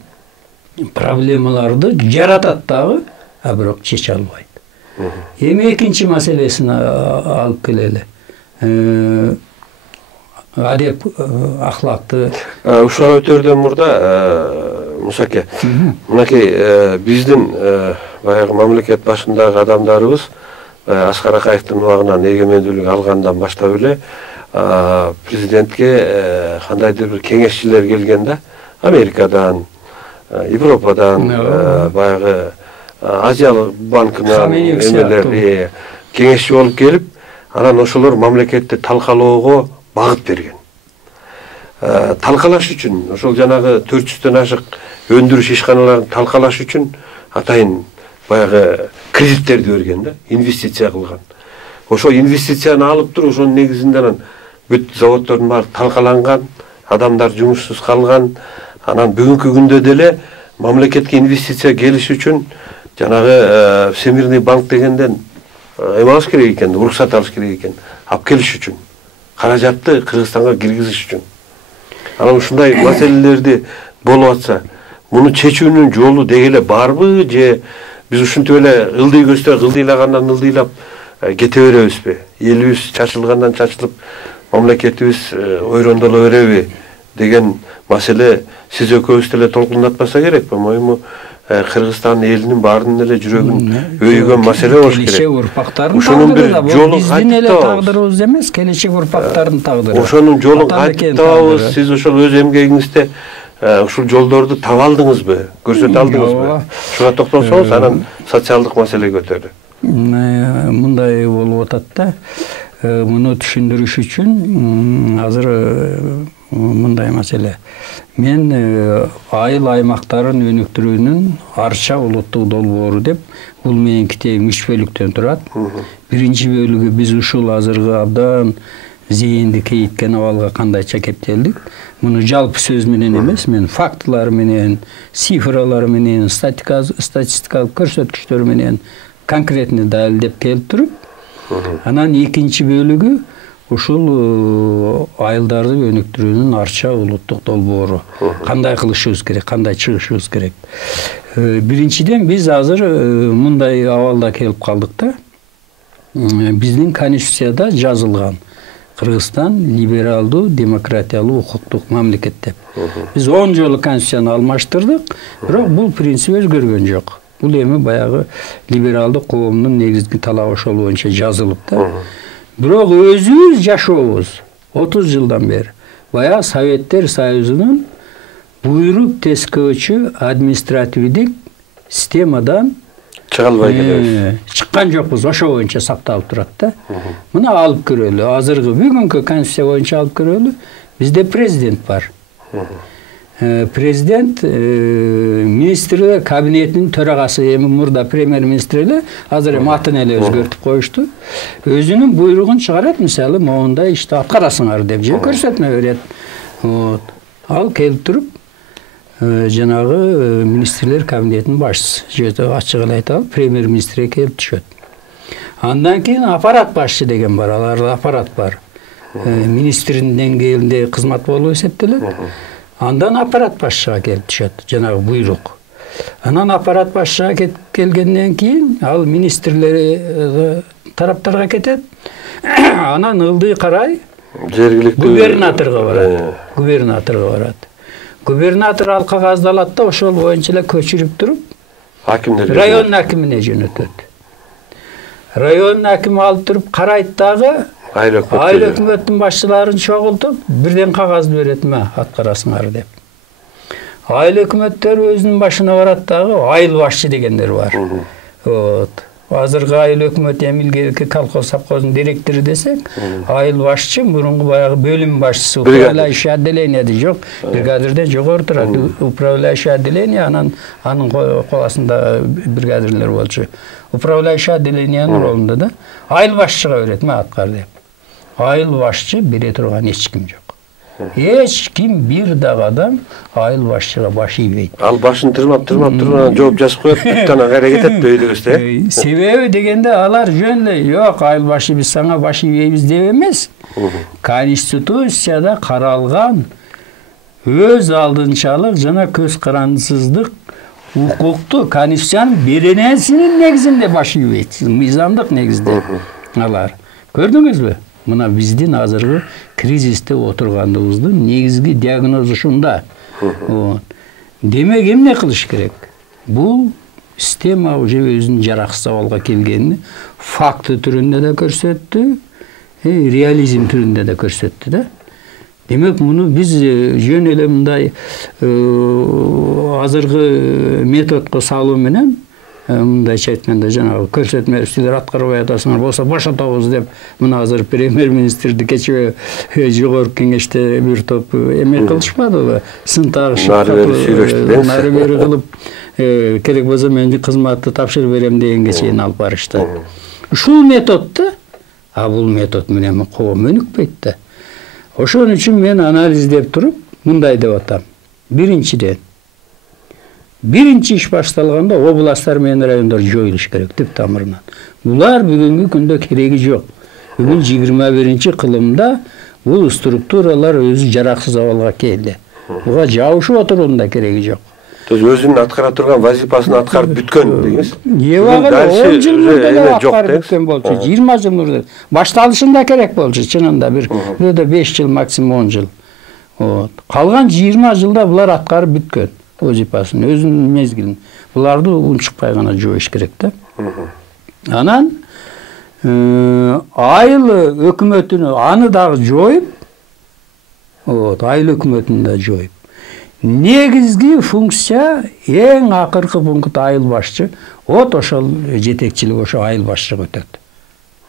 проблемаларды жаратат дагы, а бирок чече албайт. Эми экинчи маселесин алып келели. Адеп ахлакты. Ушуга өтөрдөн мурда Мусаке, мынакей биздин баягы мамлекет башындагы адамдарыбыз Аскар Акаевдин убагынан эгемендүүлүк алгандан баштап эле президентке кандайдыр бир кеңешчилер келген да, Америкадан, Европадан, баягы Азиялык банкынан эмелер кеңешчи болуп келип, анан ошолор мамлекетти талкалоого багыт берген. Талкалаш үчүн, ошол жанагы 400дөн ашык өндүрүш ишканаларын талкалаш үчүн атайын баягы кредиттерди берген да, инвестиция кылган. Ошо инвестицияны алып туруп, ошонун негизинде анан бүт заводдордун баары талкаланган, адамдар жумушсуз калган. Анан бүгүнкү күндө деле мамлекетке инвестиция келиш үчүн жанагы Всемирный банк дегенден эме алыш керек экен, уруксат алыш керек экен, алып келиш үчүн, каражатты Кыргызстанга киргизиш үчүн. Анан ушундай маселелерди болуп атса, муну чечүүнүн жолу деги эле барбы, же биз ушинтип эле ылдый көздөй ылдыйлагандан ылдыйлап кете беребизби? Элибиз чачылгандан чачылып, мамлекетибиз ойрондоло береби деген маселе сиз экөөбүз деле толкундатпаса керек. По-моему, Кыргызстан элинин баарынын эле жүрөгүн өйгөн маселе болуш керек. Келечек урпактардын ошонун бир жолун биздин эле тагдырыбыз эмес, келечек урпактардын тагдыры. Ошонун жолун кантабыз? Сиз ошол өз эмгегиңизде ушул жолдорду таба алдыңызбы? Көрсөтө алдыңызбы? Шуга токтолсоңуз, анан социалдык маселеге өтөлү. Мындай болуп атат да. Муну түшүндүрүш үчүн азыр мындай маселе. Мен айыл аймактарын өнүктүрүүнүн арча улуттук долбоору деп, бул менин китебим 3 бөлүктөн турат. Биринчи бөлүгү биз ушул азыркы абдан зээнди кейиткен абалга кандайча кептелдик. Муну жалпы сөз менен эмес, мен фактылар менен, цифралар менен, статистикалык көрсөткүчтөр менен конкретно далилдеп келип туруп, анан экинчи бөлүгү ушул айылдарды өнүктүрүүнүн арча улуттук долбоору. Кандай кылышыбыз керек, кандай чыгышыбыз керек. Биринчиден биз азыр мындай абалда келип калдык да. Биздин конституцияда жазылган Кыргызстан либералдуу, демократиялуу, укуктук мамлекет деп. Биз 10 жолу конституцияны алмаштырдык, бирок бул принцип өзгөргөн жок. Бул эми баягы либералдык коомдун негизги талабы ошол боюнча жазылып да. Бирок өзүбүз жашообуз 30 жылдан бери баягы Советтер Союзунун буйрук тескөөчү административдик системадан чыга албай келебиз. Чыккан жокпуз, ошо боюнча сакталып турат да. Мына алып көрөлү, азыркы бүгүнкү конституция боюнча алып көрөлү. Бизде президент бар. Президент министрлер кабинетинин төрагасы, эми мурда премьер-министр эле, азыр эми атын эле өзгөртүп коюшту. Өзүнүн буйругун чыгарат, мисалы, моундай ишти аткарасыңар деп же көрсөтмө берет. Ал келип туруп, жанагы министрлер кабинетинин башчысы, же ачык эле айта алып, премьер-министрге келип түшөт. Андан кийин аппарат башчы деген бар, аларда аппарат бар. Министрдин деңгээлинде кызмат болуп эсептелет. Андан аппарат башчыга келип түшөт, жанагы буйрук. Анан аппарат башчыга келгенден кийин ал министрлер тараптарга кетет. Анан ылдый карай жергиликтүү губернаторго барат. Губернатор ал кагазды алат да ошол боюнча эле көчүрүп туруп Hakimler. район акимине жөнөтөт. Район акими алып туруп карайт дагы айыл өкмөттүн башчыларын чогултуп бирден кагазды берет, ма аткарасыңар деп. Айыл өкмөттөр өзүнүн башына барат дагы айыл башчы дегендер бар. Вот. Азыркы айыл өкмөт эмилгерки колхоз совхоздун директору десек, айыл башчы мурунку баягы бөлүм башчысы, управляющий отделение жок, бригадирден жогору турат. Управляющий отделение, анын кол астында бригадирлер болчу. Управляющий отделениянын ролунда да айыл башчыга берет, ма аткар деп. Айыл башчы бере турган эч ким жок. Эч ким бир дагы адам айыл башчыга баш ийбейт. Ал башын тырмап турган жооп жазып коет, тана аракет этти өйдөгүз да. Себеби дегенде алар жөн эле жок, айыл башы биз сага баш ийбейбиз деп эмес. Конституцияда каралган өз алдынчалык жана көз карандысыздык укукту конституциянын беренесинин негизинде баш ийбейт. Мыйзамдык негизде алар. Көрдүңүзбү? Мына биздин азыркы кризисте отургандыгыбыздын негизги диагнозу ушунда. Демек эмне кылыш керек? Бул система уже өзүнүн жараксыз абалга келгенин факты түрүндө да көрсөттү, реализм түрүндө да көрсөттү да. Демек муну биз жөн эле мындай азыркы методко салуу менен мындайча айтканда жанагы көрсөтмө силер аткарбай атасыңар болсо бошотобуз деп мына азыр премьер-министрди кечээ жогорку кеңеште бир топ эме кылышпадыбы, сын тагышып нары бери кылып керек болсо мен кызматты тапшырып берем дегенге чейин алып барышты. Ушул методду, а бул метод менен коом өнүкпөйт да. Ошон үчүн мен анализдеп туруп мындай деп атам. Биринчи иш башталганда областтар менен райондар жоюлуш керек түп тамырынан. Булар бүгүнкү күндө кереги жок. Бүгүн 21-кылымда бул структуралар өзү жараксыз абалга келди. Буга жабышып отуруунун да кереги жок. Өзүнүн аткара турган вазифасын аткарып бүткөн деңиз. Эбагы 10 жыл мурда аткарып бүткөн болчу, 20 жыл мурда. Башталышында керек болчу, чынында бирде 5 жыл, максимум 10 жыл. Калган 20 жылда булар аткарып бүткөн. Вазифасын, өзүнүн мезгилин. Буларды унчукпай гана жооюш керек да. Анан айыл өкмөтүнү аны дагы жооюп, айыл өкмөтүнү да жооюп. Негизги функция эң акыркы пункт айыл башчы. Ошол жетекчилик ошо айыл башчыга өтөт.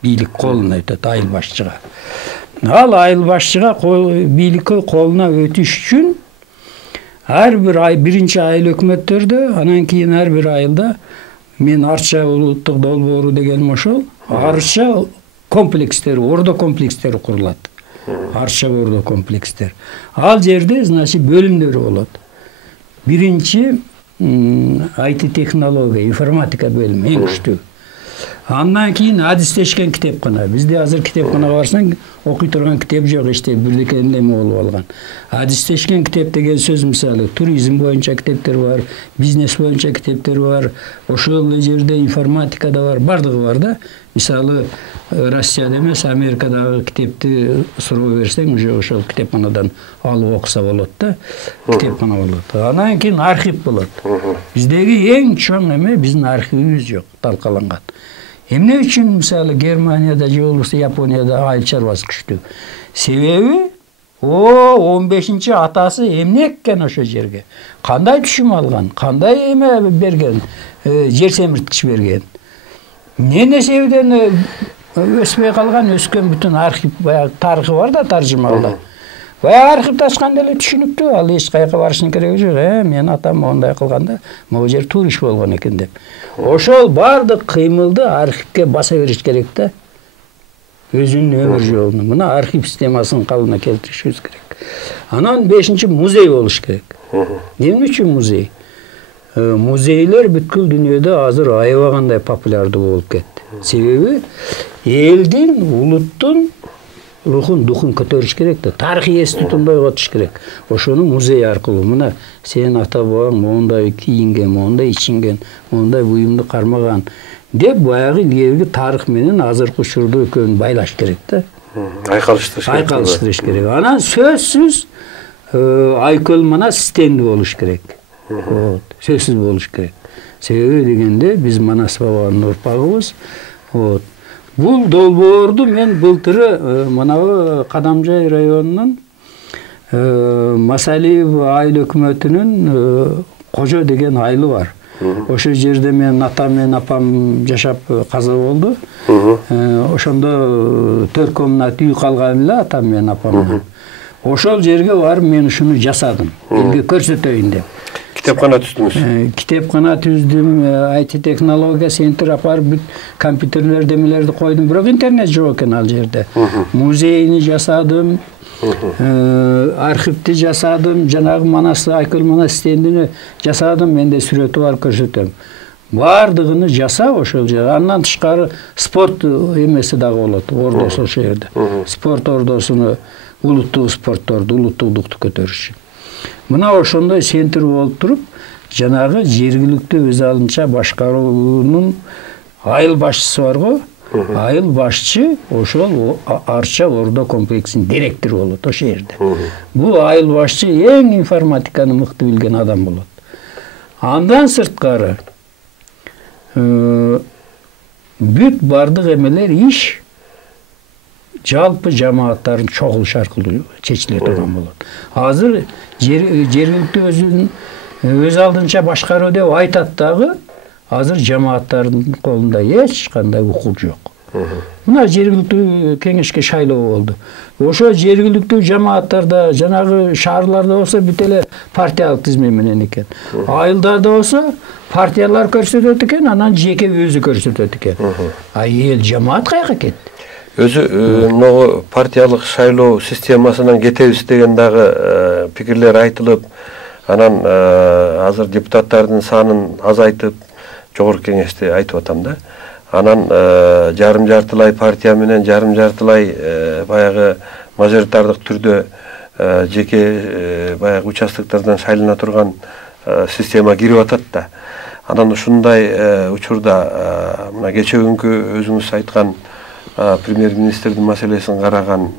Бийлик колуна өтөт айыл башчыга. Ал айыл башчыга бийликти колуна өтүш үчүн ар бир биринчи айыл өкмөттөрдө, анан кийин ар бир айылда мен Арча улуттук долбоору дегеним ошол, Арча комплекстери, ордо комплекстери курулат. Арча ордо комплекстер. Ал жерде, значит, бөлүмдөр болот. Биринчи IT технология, информатика бөлүмү эң күчтүү. Андан кийин адистешкен китепкана. Бизде азыр китепканага барсаң, окуй турган китеп жок, эчте бирдеке эме болуп алган. Адистешкен китеп деген сөз мисалы, туризм боюнча китептер бар, бизнес боюнча китептер бар, ошол жерде информатика да бар, бардыгы бар да. Мисалы, Россияда эмес, Америкадагы китепти суроо берсең, уже ошол китепканадан алып окуса болот да. Китепкана болот. Андан кийин архив болот. Биздеги эң чоң эме биздин архивибиз жок, талкаланган. Эмне үчүн мисалы Германияда же болбосо Японияда айыл чарбасы күчтүү? Себеби 15-чи атасы эмне эккен ошо жерге? Кандай түшүм алган? Кандай эме берген? Жер семирткич берген? Эмне себептен өспөй калган, өскөн бүтүн архив баягы тарыхы бар да, таржымалда. Баягы архивди ачканда эле түшүнүктүү, ал эч кайка барышынын кереги жок. Мен атам мондай кылганда, могу жер тууриш болгон экен деп. Ошол бардык кыймылды архивге баса бериш керек да. Өзүнүн өмүр жолуна. Мына архив системасын калыбына келтиришибиз керек. Анан 5-чи музей болуш керек. Эмне үчүн музей? Музейлер бүткүл дүйнөдө азыр аябагандай популярдуу болуп кетти. Себеби элдин, улуттун рухун, духун көтөрүш керек да. Тарыхый эститутун бойготуш керек. Ошону музей аркылуу мына сенин ата бабаң мондай кийинген, мондай ичинген, мондай буюмду кармаган деп баягы илгерки тарых менен азыркы учурду экөөнү байлаш керек да. Айкалыштырыш керек. Анан сөзсүз Айкөл Манас стенди болуш керек. Вот, сөзсүз болуш керек. Себеби дегенде биз Манас бабанын урпагыбыз. Вот. Бул долбоорду мен былтыры манабы Кадамжай районунун Масалиев айыл өкмөтүнүн Кожо деген айылы бар. Ошол жерде мен атам менен апам жашап каза болду. Ошондо 4 комнат үй калган эле атам менен апам. Ошол жерге барып мен ушуну жасадым. Элге көрсөтөйүн деп. Китепкана түздүңүз. Китепкана түздүм, IT технология центр апарып бүт компьютерлер демелерди койдум. Бирок интернет жок экен ал жерде. Музейни жасадым. Архивти жасадым, жанагы Манас Айкөл Манас стендини жасадым, менде сүрөтү бар, көрсөтөм. Бардыгыны жасап ошол жерде. Андан тышкары спорт эмеси дагы болот, ордосу ошол жерде. Спорт ордосуну, улуттук спортторду, улуттукту көтөрүш. Мына ошондой центр болуп туруп, жанагы жергиликтүү өз алынча башкаруунун айыл башчысы бар го. Айыл башчы ошол Арча ордо комплексинин директору болот ошол жерде. Бул айыл башчы эң информатиканы мыкты билген адам болот. Андан сырткары бүт бардык эмелер иш жалпы жамааттардын чогулушу аркылуу чечиле турган болот. Азыр жергиликтүү өзүнүн өз алдынча башкаруу деп айтат дагы, азыр жамааттардын колунда эч кандай укук жок. Мына жергиликтүү кеңешке шайлоо болду. Ошо жергиликтүү жамааттарда, жанагы шаарларда болсо бүт эле партиялык тизме менен экен. Айылдарда болсо партиялар көрсөтөт экен, анан жеке өзү көрсөтөт экен. А эл жамаат каяка кетти? Өзү могу партиялык шайлоо системасынан кетебиз деген дагы пикирлер айтылып, анан азыр депутаттардын санын азайтып, жогорку кеңеште айтып атам да. Анан жарым жартылай партия менен жарым жартылай баягы мажоритардык түрдө жеке баягы участоктардан шайлана турган система кирип атат да. Анан ушундай учурда мына кече күнкү өзүңүз айткан премьер-министрдин маселесин караган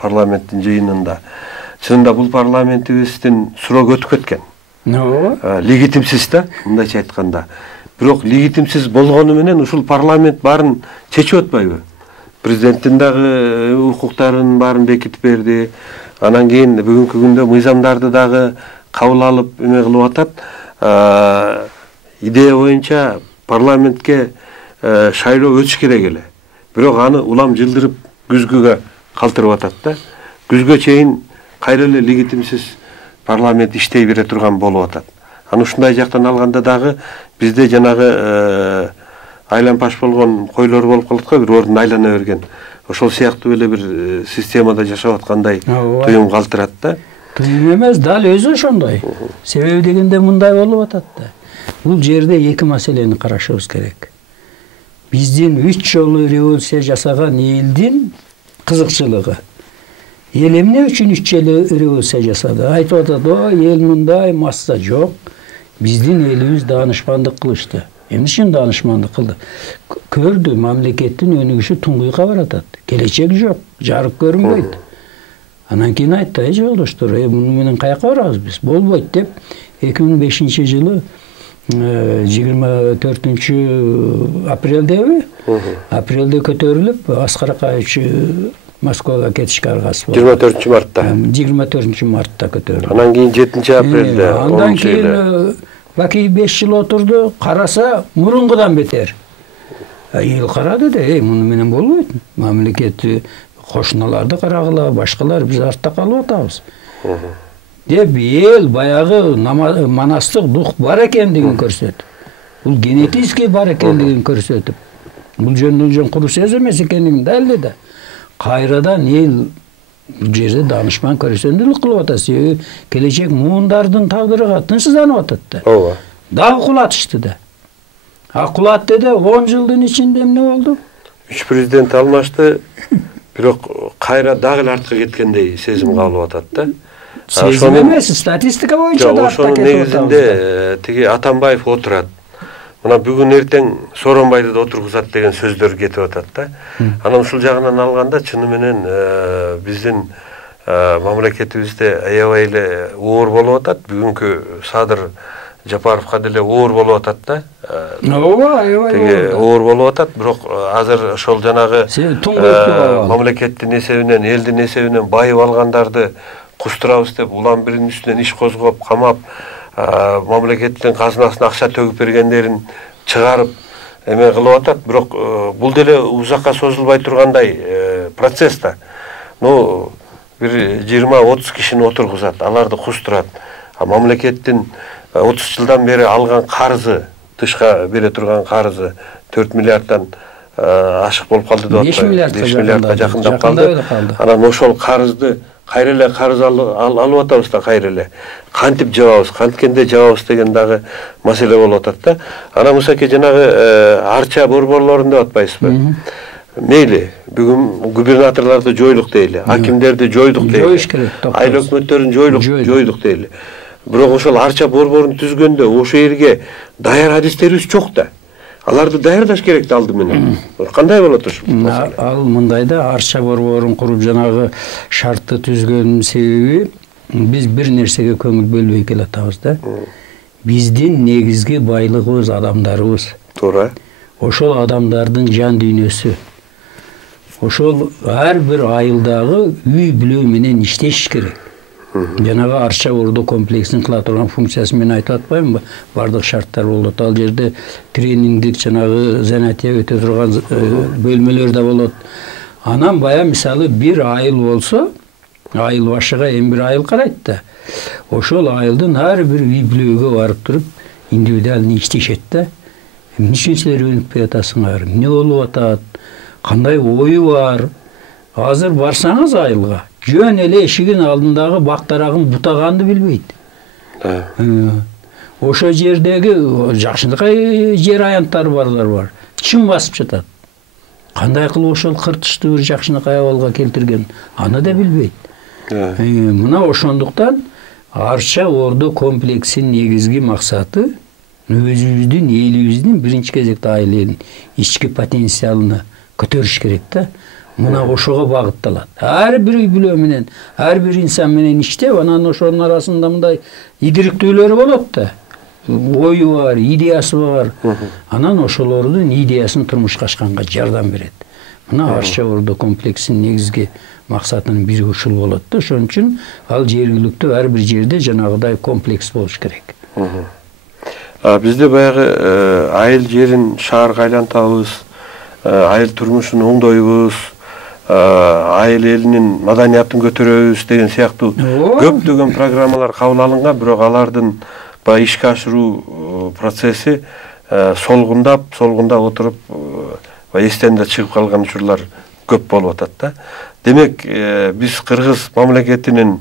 парламенттин жыйынында чынында бул парламентибиздин суроо өтүп кеткен. Легитимсиз да, мындайча айтканда. Бирок легитимсиз болгону менен ушул парламент баарын чечип атпайбы? Президенттин дагы укуктарын баарын бекитип берди. Анан кийин бүгүнкү күндө мыйзамдарды дагы кабыл алып эме кылып атат. Идея боюнча парламентке шайлоо өтүш керек эле. Бирок аны улам жылдырып күзгүгө калтырып атат да. Күзгө чейин кайра эле легитимсиз парламент иштей бере турган болуп атат. Аны ушундай жактан алганда дагы бизде жанагы айланпаш болгон койлор болуп калат го, бир ордун айлана берген. Ошол сыяктуу эле бир системада жашап аткандай туюм калтырат да. Туюм эмес, дал өзү ошондой. Себеби дегенде мындай болуп атат да. Бул жерде эки маселени карашыбыз керек. Биздин 3 жолу революция жасаган элдин кызыкчылыгы. Эл эмне үчүн 3 жолу революция жасады? Айтып атат, эл мындай масса жок. Биздин элибиз даанышмандык кылышты. Эмне үчүн даанышмандык кылды? Көрдү, мамлекеттин өнүгүшү туңгуйга баратат. Келечек жок, жарык көрүнбөйт. Анан кийин айтты, жолдоштор, муну менен каяка барабыз биз? Болбойт деп 2005-жылы 24 апрелдеби? Апрелде көтөрүлүп, Аскар Акаевич Москвага кетишке аргасы болду. 24 мартта. 24 мартта көтөрүлдү. Анан кийин 7 апрелде. Андан кийин Баки 5 жыл отурду, караса мурункудан бетер. Эл карады да, муну менен болбойт. Мамлекет кошуналарды карагыла, башкалар биз артта калып атабыз. Деп эл баягы манастык дух бар экендигин көрсөтүп, бул генетически бар экендигин көрсөтүп, бул жөн куру сөз эмес экендигин дәлелди да. Кайрадан эл бул жерде данышман көрсөндүлүк кылып атат. Себеби келечек муундардын тагдырыга тынчсызданып атат да. Ооба. Дагы кулатышты да. Кулатты да 10 жылдын ичинде эмне болду? 3 президент алмашты, бирок кайра дагы артка кеткендей сезим калып атат да. Сезим эмес, статистика боюнча да артка кетип атат. Ошонун негизинде тиги Атамбаев отурат. Мына бүгүн эртең Сооронбайды да отургузат деген сөздөр кетип атат да. Анан ушул жагынан алганда чыны менен биздин мамлекетибизде аябай эле оор болуп атат. Бүгүнкү Садыр Жапаровго деле оор болуп атат да. Ооба, аябай Теге оор болуп атат, бирок азыр ошол жанагы мамлекеттин эсебинен, элдин эсебинен байып алгандарды кустурабыз деп улам биринин үстүнөн иш козгоп, камап, мамлекеттин казынасына акча төгүп бергендерин чыгарып эме кылып атат. Бирок бул деле узакка созулбай тургандай процесс да. Ну, bir 20-30 kişini oturguzat, аларды кустурат. Мамлекеттин 30 жылдан бери алган карызы, тышка бере турган карызы 4 миллиарддан ашык болуп калды деп атпайбы? 5 миллиардга жакындап калды. Анан ошол карызды кайра эле карыз алып атабыз да, кайра эле кантип жабабыз, канткенде жабабыз деген дагы маселе болуп атат да. Анан Мусаке жанагы арча борборлорун деп атпайсызбы? Мейли, бүгүн губернаторларды жойлук дейли, акимдерди жойдук дейли, айыл өкмөттөрүн жойдук дейли. Бирок ошол арча борборун түзгөндө ошо жерге даяр адистерибиз жок да. Аларды даярдаш керек да алды менен. Кандай болот ушул маселе? Ал мындай да, арча борборун куруп жанагы шартты түзгөнүн себеби биз бир нерсеге көңүл бөлбөй келатабыз да. Биздин негизги байлыгыбыз адамдарыбыз. Туура. Ошол адамдардын жан дүйнөсү. Ошол ар бир айылдагы үй бүлө менен иштеш керек. Жанагы арча ордо комплексин кыла турган функциясын мен айтып атпаймынбы? Бардык шарттар болот. Ал жерде тренингдик жанагы занятия өтө турган бөлмөлөр да болот. Анан бая мисалы бир айыл болсо, айыл башыга эми бир айыл карайт да. Ошол айылдын ар бир үй бүлөгө барып туруп индивидуально иштешет да. Эмне үчүн силер өнүкпөй атасыңар? Эмне болуп атат? Кандай ою бар? Азыр барсаңыз айылга, жөн эле эшигин алдындагы бактарагын бутаганды билбейт. Ошо жердеги жакшынакай жер аянттары барлар бар. Чын басып жатат. Кандай кылып ошол кыртышты бир жакшынакай абалга келтирген, аны да билбейт. Мына ошондуктан арча ордо комплексинин негизги максаты өзүбүздүн элибиздин биринчи кезекте айылдын ички потенциалына көтөрүш керек да. Мына ошого багытталат. Ар бир үй бүлө менен, ар бир инсан менен иштеп, анан ошонун арасында мындай идириктүүлөрү болот да. Ою бар, идеясы бар. Анан ошолордун идеясын турмушка ашканга жардам берет. Мына арча ордо комплексинин негизги максатынын бири ушул болот да. Ошон үчүн ал жергиликтүү ар бир жерде жанагыдай комплекс болуш керек. Бизде баягы айыл жерин шаарга айлантабыз, айыл турмушун оңдойбуз, айыл элинин маданиятын көтөрөбүз деген сыяктуу көптөгөн программалар кабыл алынган, бирок алардын баягы ишке ашыруу процесси солгундап отуруп эстен да чыгып калган учурлар көп болуп атат да. Демек, биз кыргыз мамлекетинин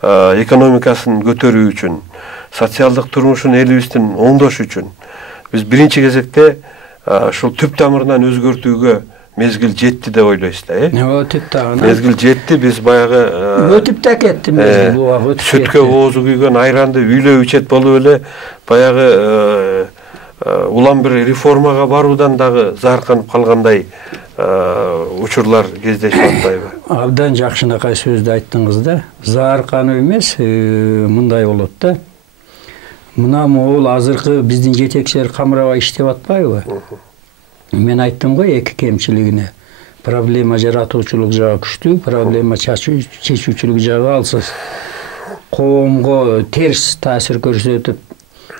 экономикасын көтөрүү үчүн, социалдык турмушун элибиздин оңдош үчүн биз биринчи кезекте ушул түп тамырынан өзгөртүүгө мезгил жетти деп ойлойсуз да, Өтүп да. Мезгил жетти, биз баягы өтүп да кетти мезгил, өтүп. Сүткө оозу күйгөн айранды үйлөп ичет болуп эле баягы улам бир реформага баруудан дагы заарканып калгандай учурлар кездешип атпайбы? Абдан жакшынакай сөздү айттыңыз да. Заарканып эмес, мындай болот да. Мына могул азыркы биздин жетекчилер камырабай иштеп атпайбы? Мен айттым го эки кемчилигине. Проблема жаратуучулук жагы күчтүү, проблема чечүүчүлүк жагы алсыз. Коомго терс таасир көрсөтүп,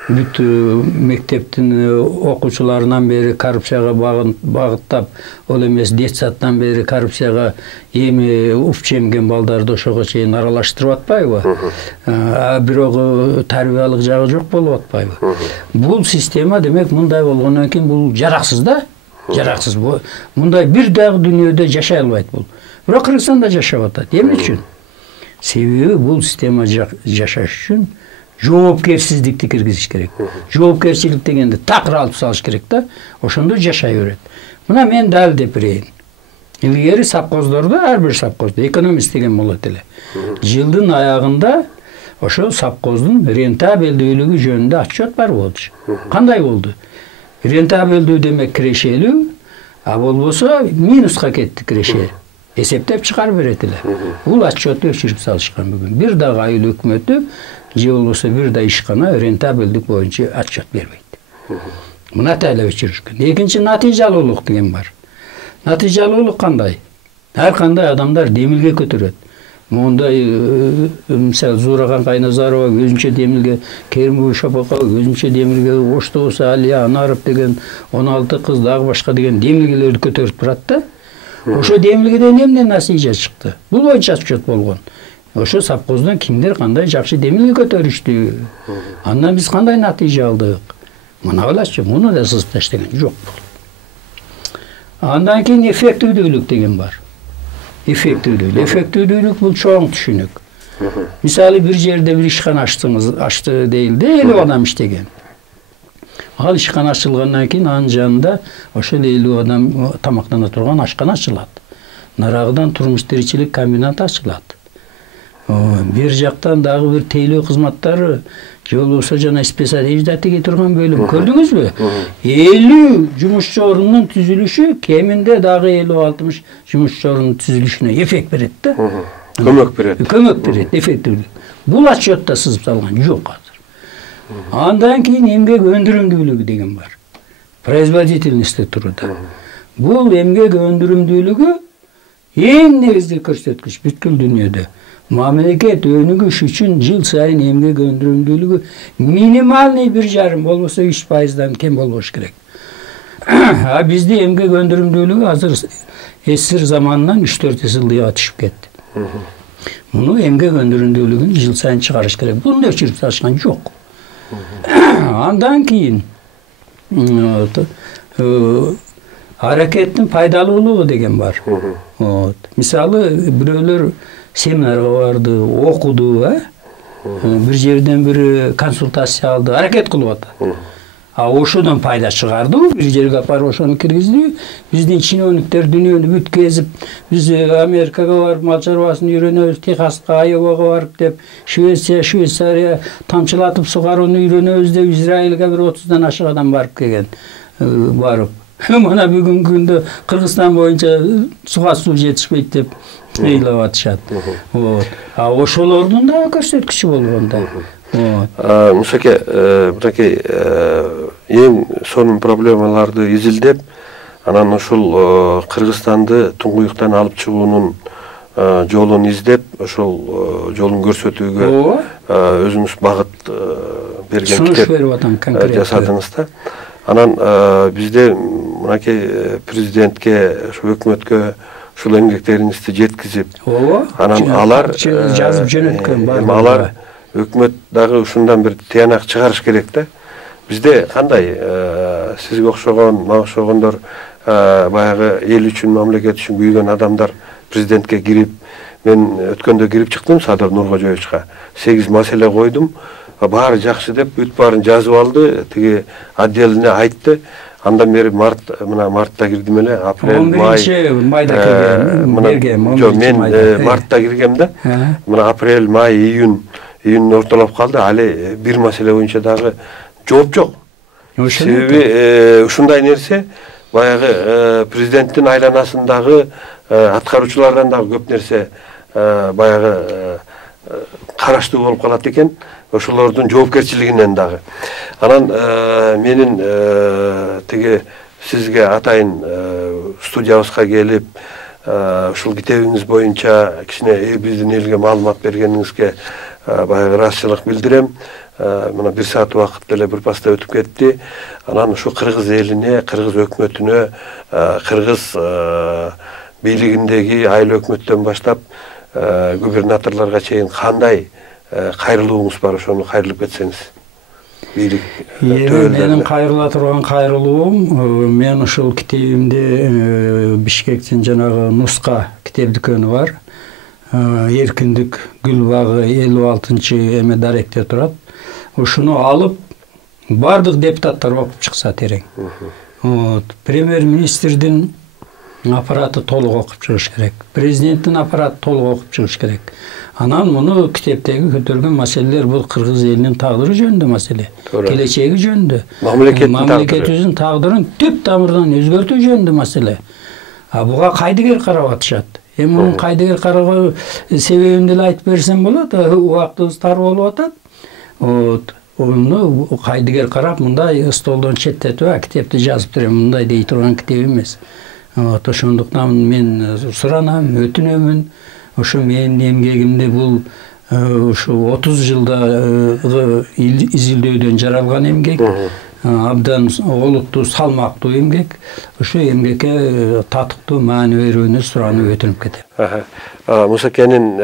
бүт мектептин окуучуларынан бери коррупцияга багыттап, ол эмес детсадтан бери коррупцияга эми упчемген балдарды ошого чейин аралаштырып атпайбы? Бирок тарбиялык жагы жок болуп атпайбы? Бул система демек мындай болгондон кийин бул жараксыз да? Жараксыз. Мындай бир дагы дүйнөдө жашай албайт бул. Бирок Кыргызстанда жашап атат. Эмне үчүн? Себеби бул система жашаш үчүн жоопкерсиздикти киргизиш керек. Жоопкерчилик дегенди такыр алып салыш керек да. Ошондо жашай берет. Мына мен дал деп берейин. Илгери совхоздордо, ар бир совхоздо экономист деген болот эле. Жылдын аягында ошол совхоздун рентабелдүүлүгү жөнүндө отчет бар болчу. Кандай болду? Рентабелдүү демек кирешелүү, а болбосо минуска кетти киреше. эсептеп чыгарып берет эле. Бул отчетты өчүрүп салышкан бүгүн. Бир дагы айыл өкмөтү же болбосо бир да ишкана рентабелдик боюнча отчет бербейт. Мына тәле өчүрүшкөн. Экинчи натыйжалуулук деген бар. Натыйжалуулук кандай? Ар кандай адамдар демилге көтөрөт. Мондай мисалы Зураган Кайназарова өзүнчө демилге, Керимбек Шапаков өзүнчө демилге, Оштоосу Алия Анаров деген 16 кыз дагы башка деген демилгелерди көтөрүп турат да. Ошо демилгеден эмне натыйжа чыкты? Бул боюнча отчет болгон. Ошо совхоздон кимдер кандай жакшы демилге көтөрүштү. Андан биз кандай натыйжа алдык? Мына балачы, муну да сызып таштаган жок. Андан кийин эффективдүүлүк деген бар. Эффективдүүлүк бул чоң түшүнүк. Мисалы бир жерде бир ишкана ачты дейилди, 50 адам иштеген. Ал ишкана ачылгандан кийин анын жанында ошол 50 адам тамактана турган ашкана ачылат. Нарагыдан турмуш тиричилик комбинаты ачылат. Бир жактан дагы бир тейлөө кызматтары же болбосо жана специализда теге турган бөлүм көрдүңүзбү? 50 жумушчу орунун түзүлүшү кеминде дагы 50-60 жумушчу орунун түзүлүшүнө эффект берет да. Көмөк берет. Көмөк берет, эффективдүү. Бул отчетта сызып салган жок азыр. Андан кийин эмгек өндүрүмдүүлүгү деген бар. Производительности туруда. Бул эмгек өндүрүмдүүлүгү эң негизги көрсөткүч бүткүл дүйнөдө. Мамлекет өнүгүш үчүн жыл сайын эмгек өндүрүмдүүлүгү минимальный 1,5 болбосо 3%дан кем болбош керек. А бизде эмгек өндүрүмдүүлүгү азыр СССР заманынан 3-4 ысылдыга түшүп кетти. Муну эмгек өндүрүмдүүлүгүн жыл сайын чыгарыш керек. Буну өчүрүп салышкан жок. Андан кийин аракеттин пайдалуулугу деген бар. Мисалы бирөөлөр семинарга барды, окуду, бир жерден бир консультация алды, аракет кылып атат. А ошодон пайда чыгарды, бир жерге апарып ошону киргизди. Биздин чиновниктер дүйнөнү бүт кезип, биз Америкага барып мал чарбасын үйрөнөбүз, Техаска, Айовага барып деп, Швейцария тамчылатып сугарууну үйрөнөбүз деп, Израилге бир 30дан ашык адам барып келген. Барып. Мына бүгүнкү күндө Кыргызстан боюнча суга суу жетишпейт деп ыйлап атышат. А ошолордун да көрсөткүчү болгон да. Мусаке, мынакей эң сонун проблемаларды изилдеп, анан ушул Кыргызстанды туңгуюктан алып чыгуунун жолун издеп, ошол жолун көрсөтүүгө өзүңүз багыт берген китеп жасадыңыз да. Анан бизде мынакей президентке, ушу өкмөткө ушул эмгектериңизди жеткизип, анан алар жазып жөнөткөн бар. Алар өкмөт дагы ушундан бир тыянак чыгарыш керек да. Бизде кандай сизге окшогон, мага окшогондор баягы эл үчүн, мамлекет үчүн күйгөн адамдар президентке кирип, мен өткөндө кирип чыктым Садыр Нуркожоевичка. 8 маселе койдум. Баары жакшы деп бүт баарын жазып алды, тиги отделине айтты. Андан бери мына мартта кирдим эле, апрель, май. Майда кирген. Жок, мен мартта киргем да. Мына апрель, май, июнь ортолоп калды. Али бир маселе боюнча дагы жооп жок. Себеби ушундай нерсе баягы президенттин айланасындагы аткаруучулардан дагы көп нерсе баягы караштуу болуп калат экен. Ошолордун жоопкерчилигинен дагы. Анан менин тиги сизге атайын студиябызга келип, ушул китебиңиз боюнча кичине биздин элге маалымат бергениңизге баягы ыраазычылык билдирем. Мына 1 саат убакыт деле бир паста өтүп кетти. Анан ушу кыргыз элине, кыргыз өкмөтүнө, кыргыз бийлигиндеги айыл өкмөттөн баштап губернаторлорго чейин кандай кайрылууңуз бар, ошону кайрылып кетсеңиз. Бийлик менин кайрыла турган кайрылуум, мен ушул китебимде Бишкектин жанагы Нуска китеп дүкөнү бар. Эркиндик гүл багы 56-чы эме даректе турат. Ушуну алып бардык депутаттар окуп чыкса терең. Премьер-министрдин аппараты толук окуп чыгыш керек. Президенттин аппараты толук окуп чыгыш керек. Анан муну китептеги көтөргөн маселелер бул кыргыз элинин тагдыры жөнүндө маселе. Келечеги жөнүндө. Мамлекетибиздин тагдырын түп тамырдан өзгөртүү жөнүндө маселе. А буга кайдыгер карап атышат. Эми мунун кайдыгер кароо себебин деле айтып берсем болот. Убактыбыз тар болуп атат. Вот. Onu kaydıger karap mınday stoldan çettetip kitapты жазып берем. Мындай дей турган китеп эмес. Вот ошондуктан мен суранам, өтүнөмүн. Ошо менин эмгегимди бул ушу 30 жылдагы изилдөөдөн жаралган эмгек. Абдан олуттуу, салмактуу эмгек. Ошо эмгекке татыктуу маани берүүнү суранып өтүнүп кетем. Мусакенин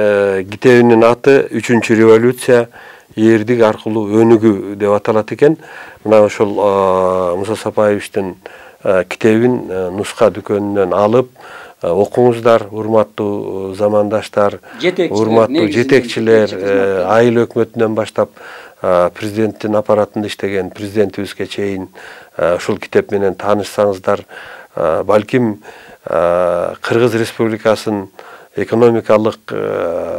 китебинин аты «Үчүнчү революция эрдик аркылуу өнүгүү» деп аталат экен. Мына ошол Муса Сапаевичтин китебин нуска дүкөнүнөн алып окуңуздар, урматтуу замандаштар, урматтуу жетекчилер, айыл өкмөтүнөн баштап президенттин аппаратында иштеген президентибизге чейин ушул китеп менен таанышсаңыздар, балким Кыргыз Республикасын экономикалык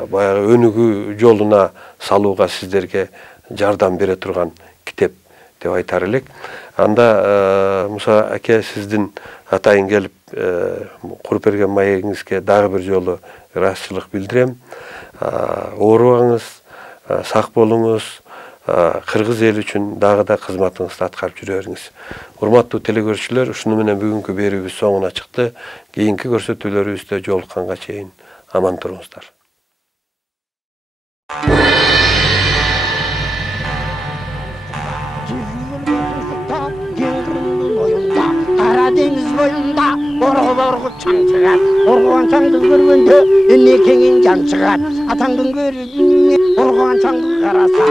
баягы өнүгүү жолуна салууга сиздерге жардам бере турган китеп деп айтар элек. Анда Муса аке, сиздин атайын келип куруп берген маегиңизге дагы бир жолу ыраазычылык билдирем. Оорубаңыз, сак болуңуз, кыргыз эли үчүн дагы да кызматыңызды аткарып жүрө бериңиз. Урматтуу телекөрүүчүлөр, ушуну менен бүгүнкү берүүбүз соңуна чыкты. Кийинки көрсөтүүлөрүбүздө жолукканга чейин аман туруңуздар. Deniz boyunda orgu çan çıkar. Orguan çandı görgünde eline kengin can çıkar. Atandın görgünde orguan çandı karasa.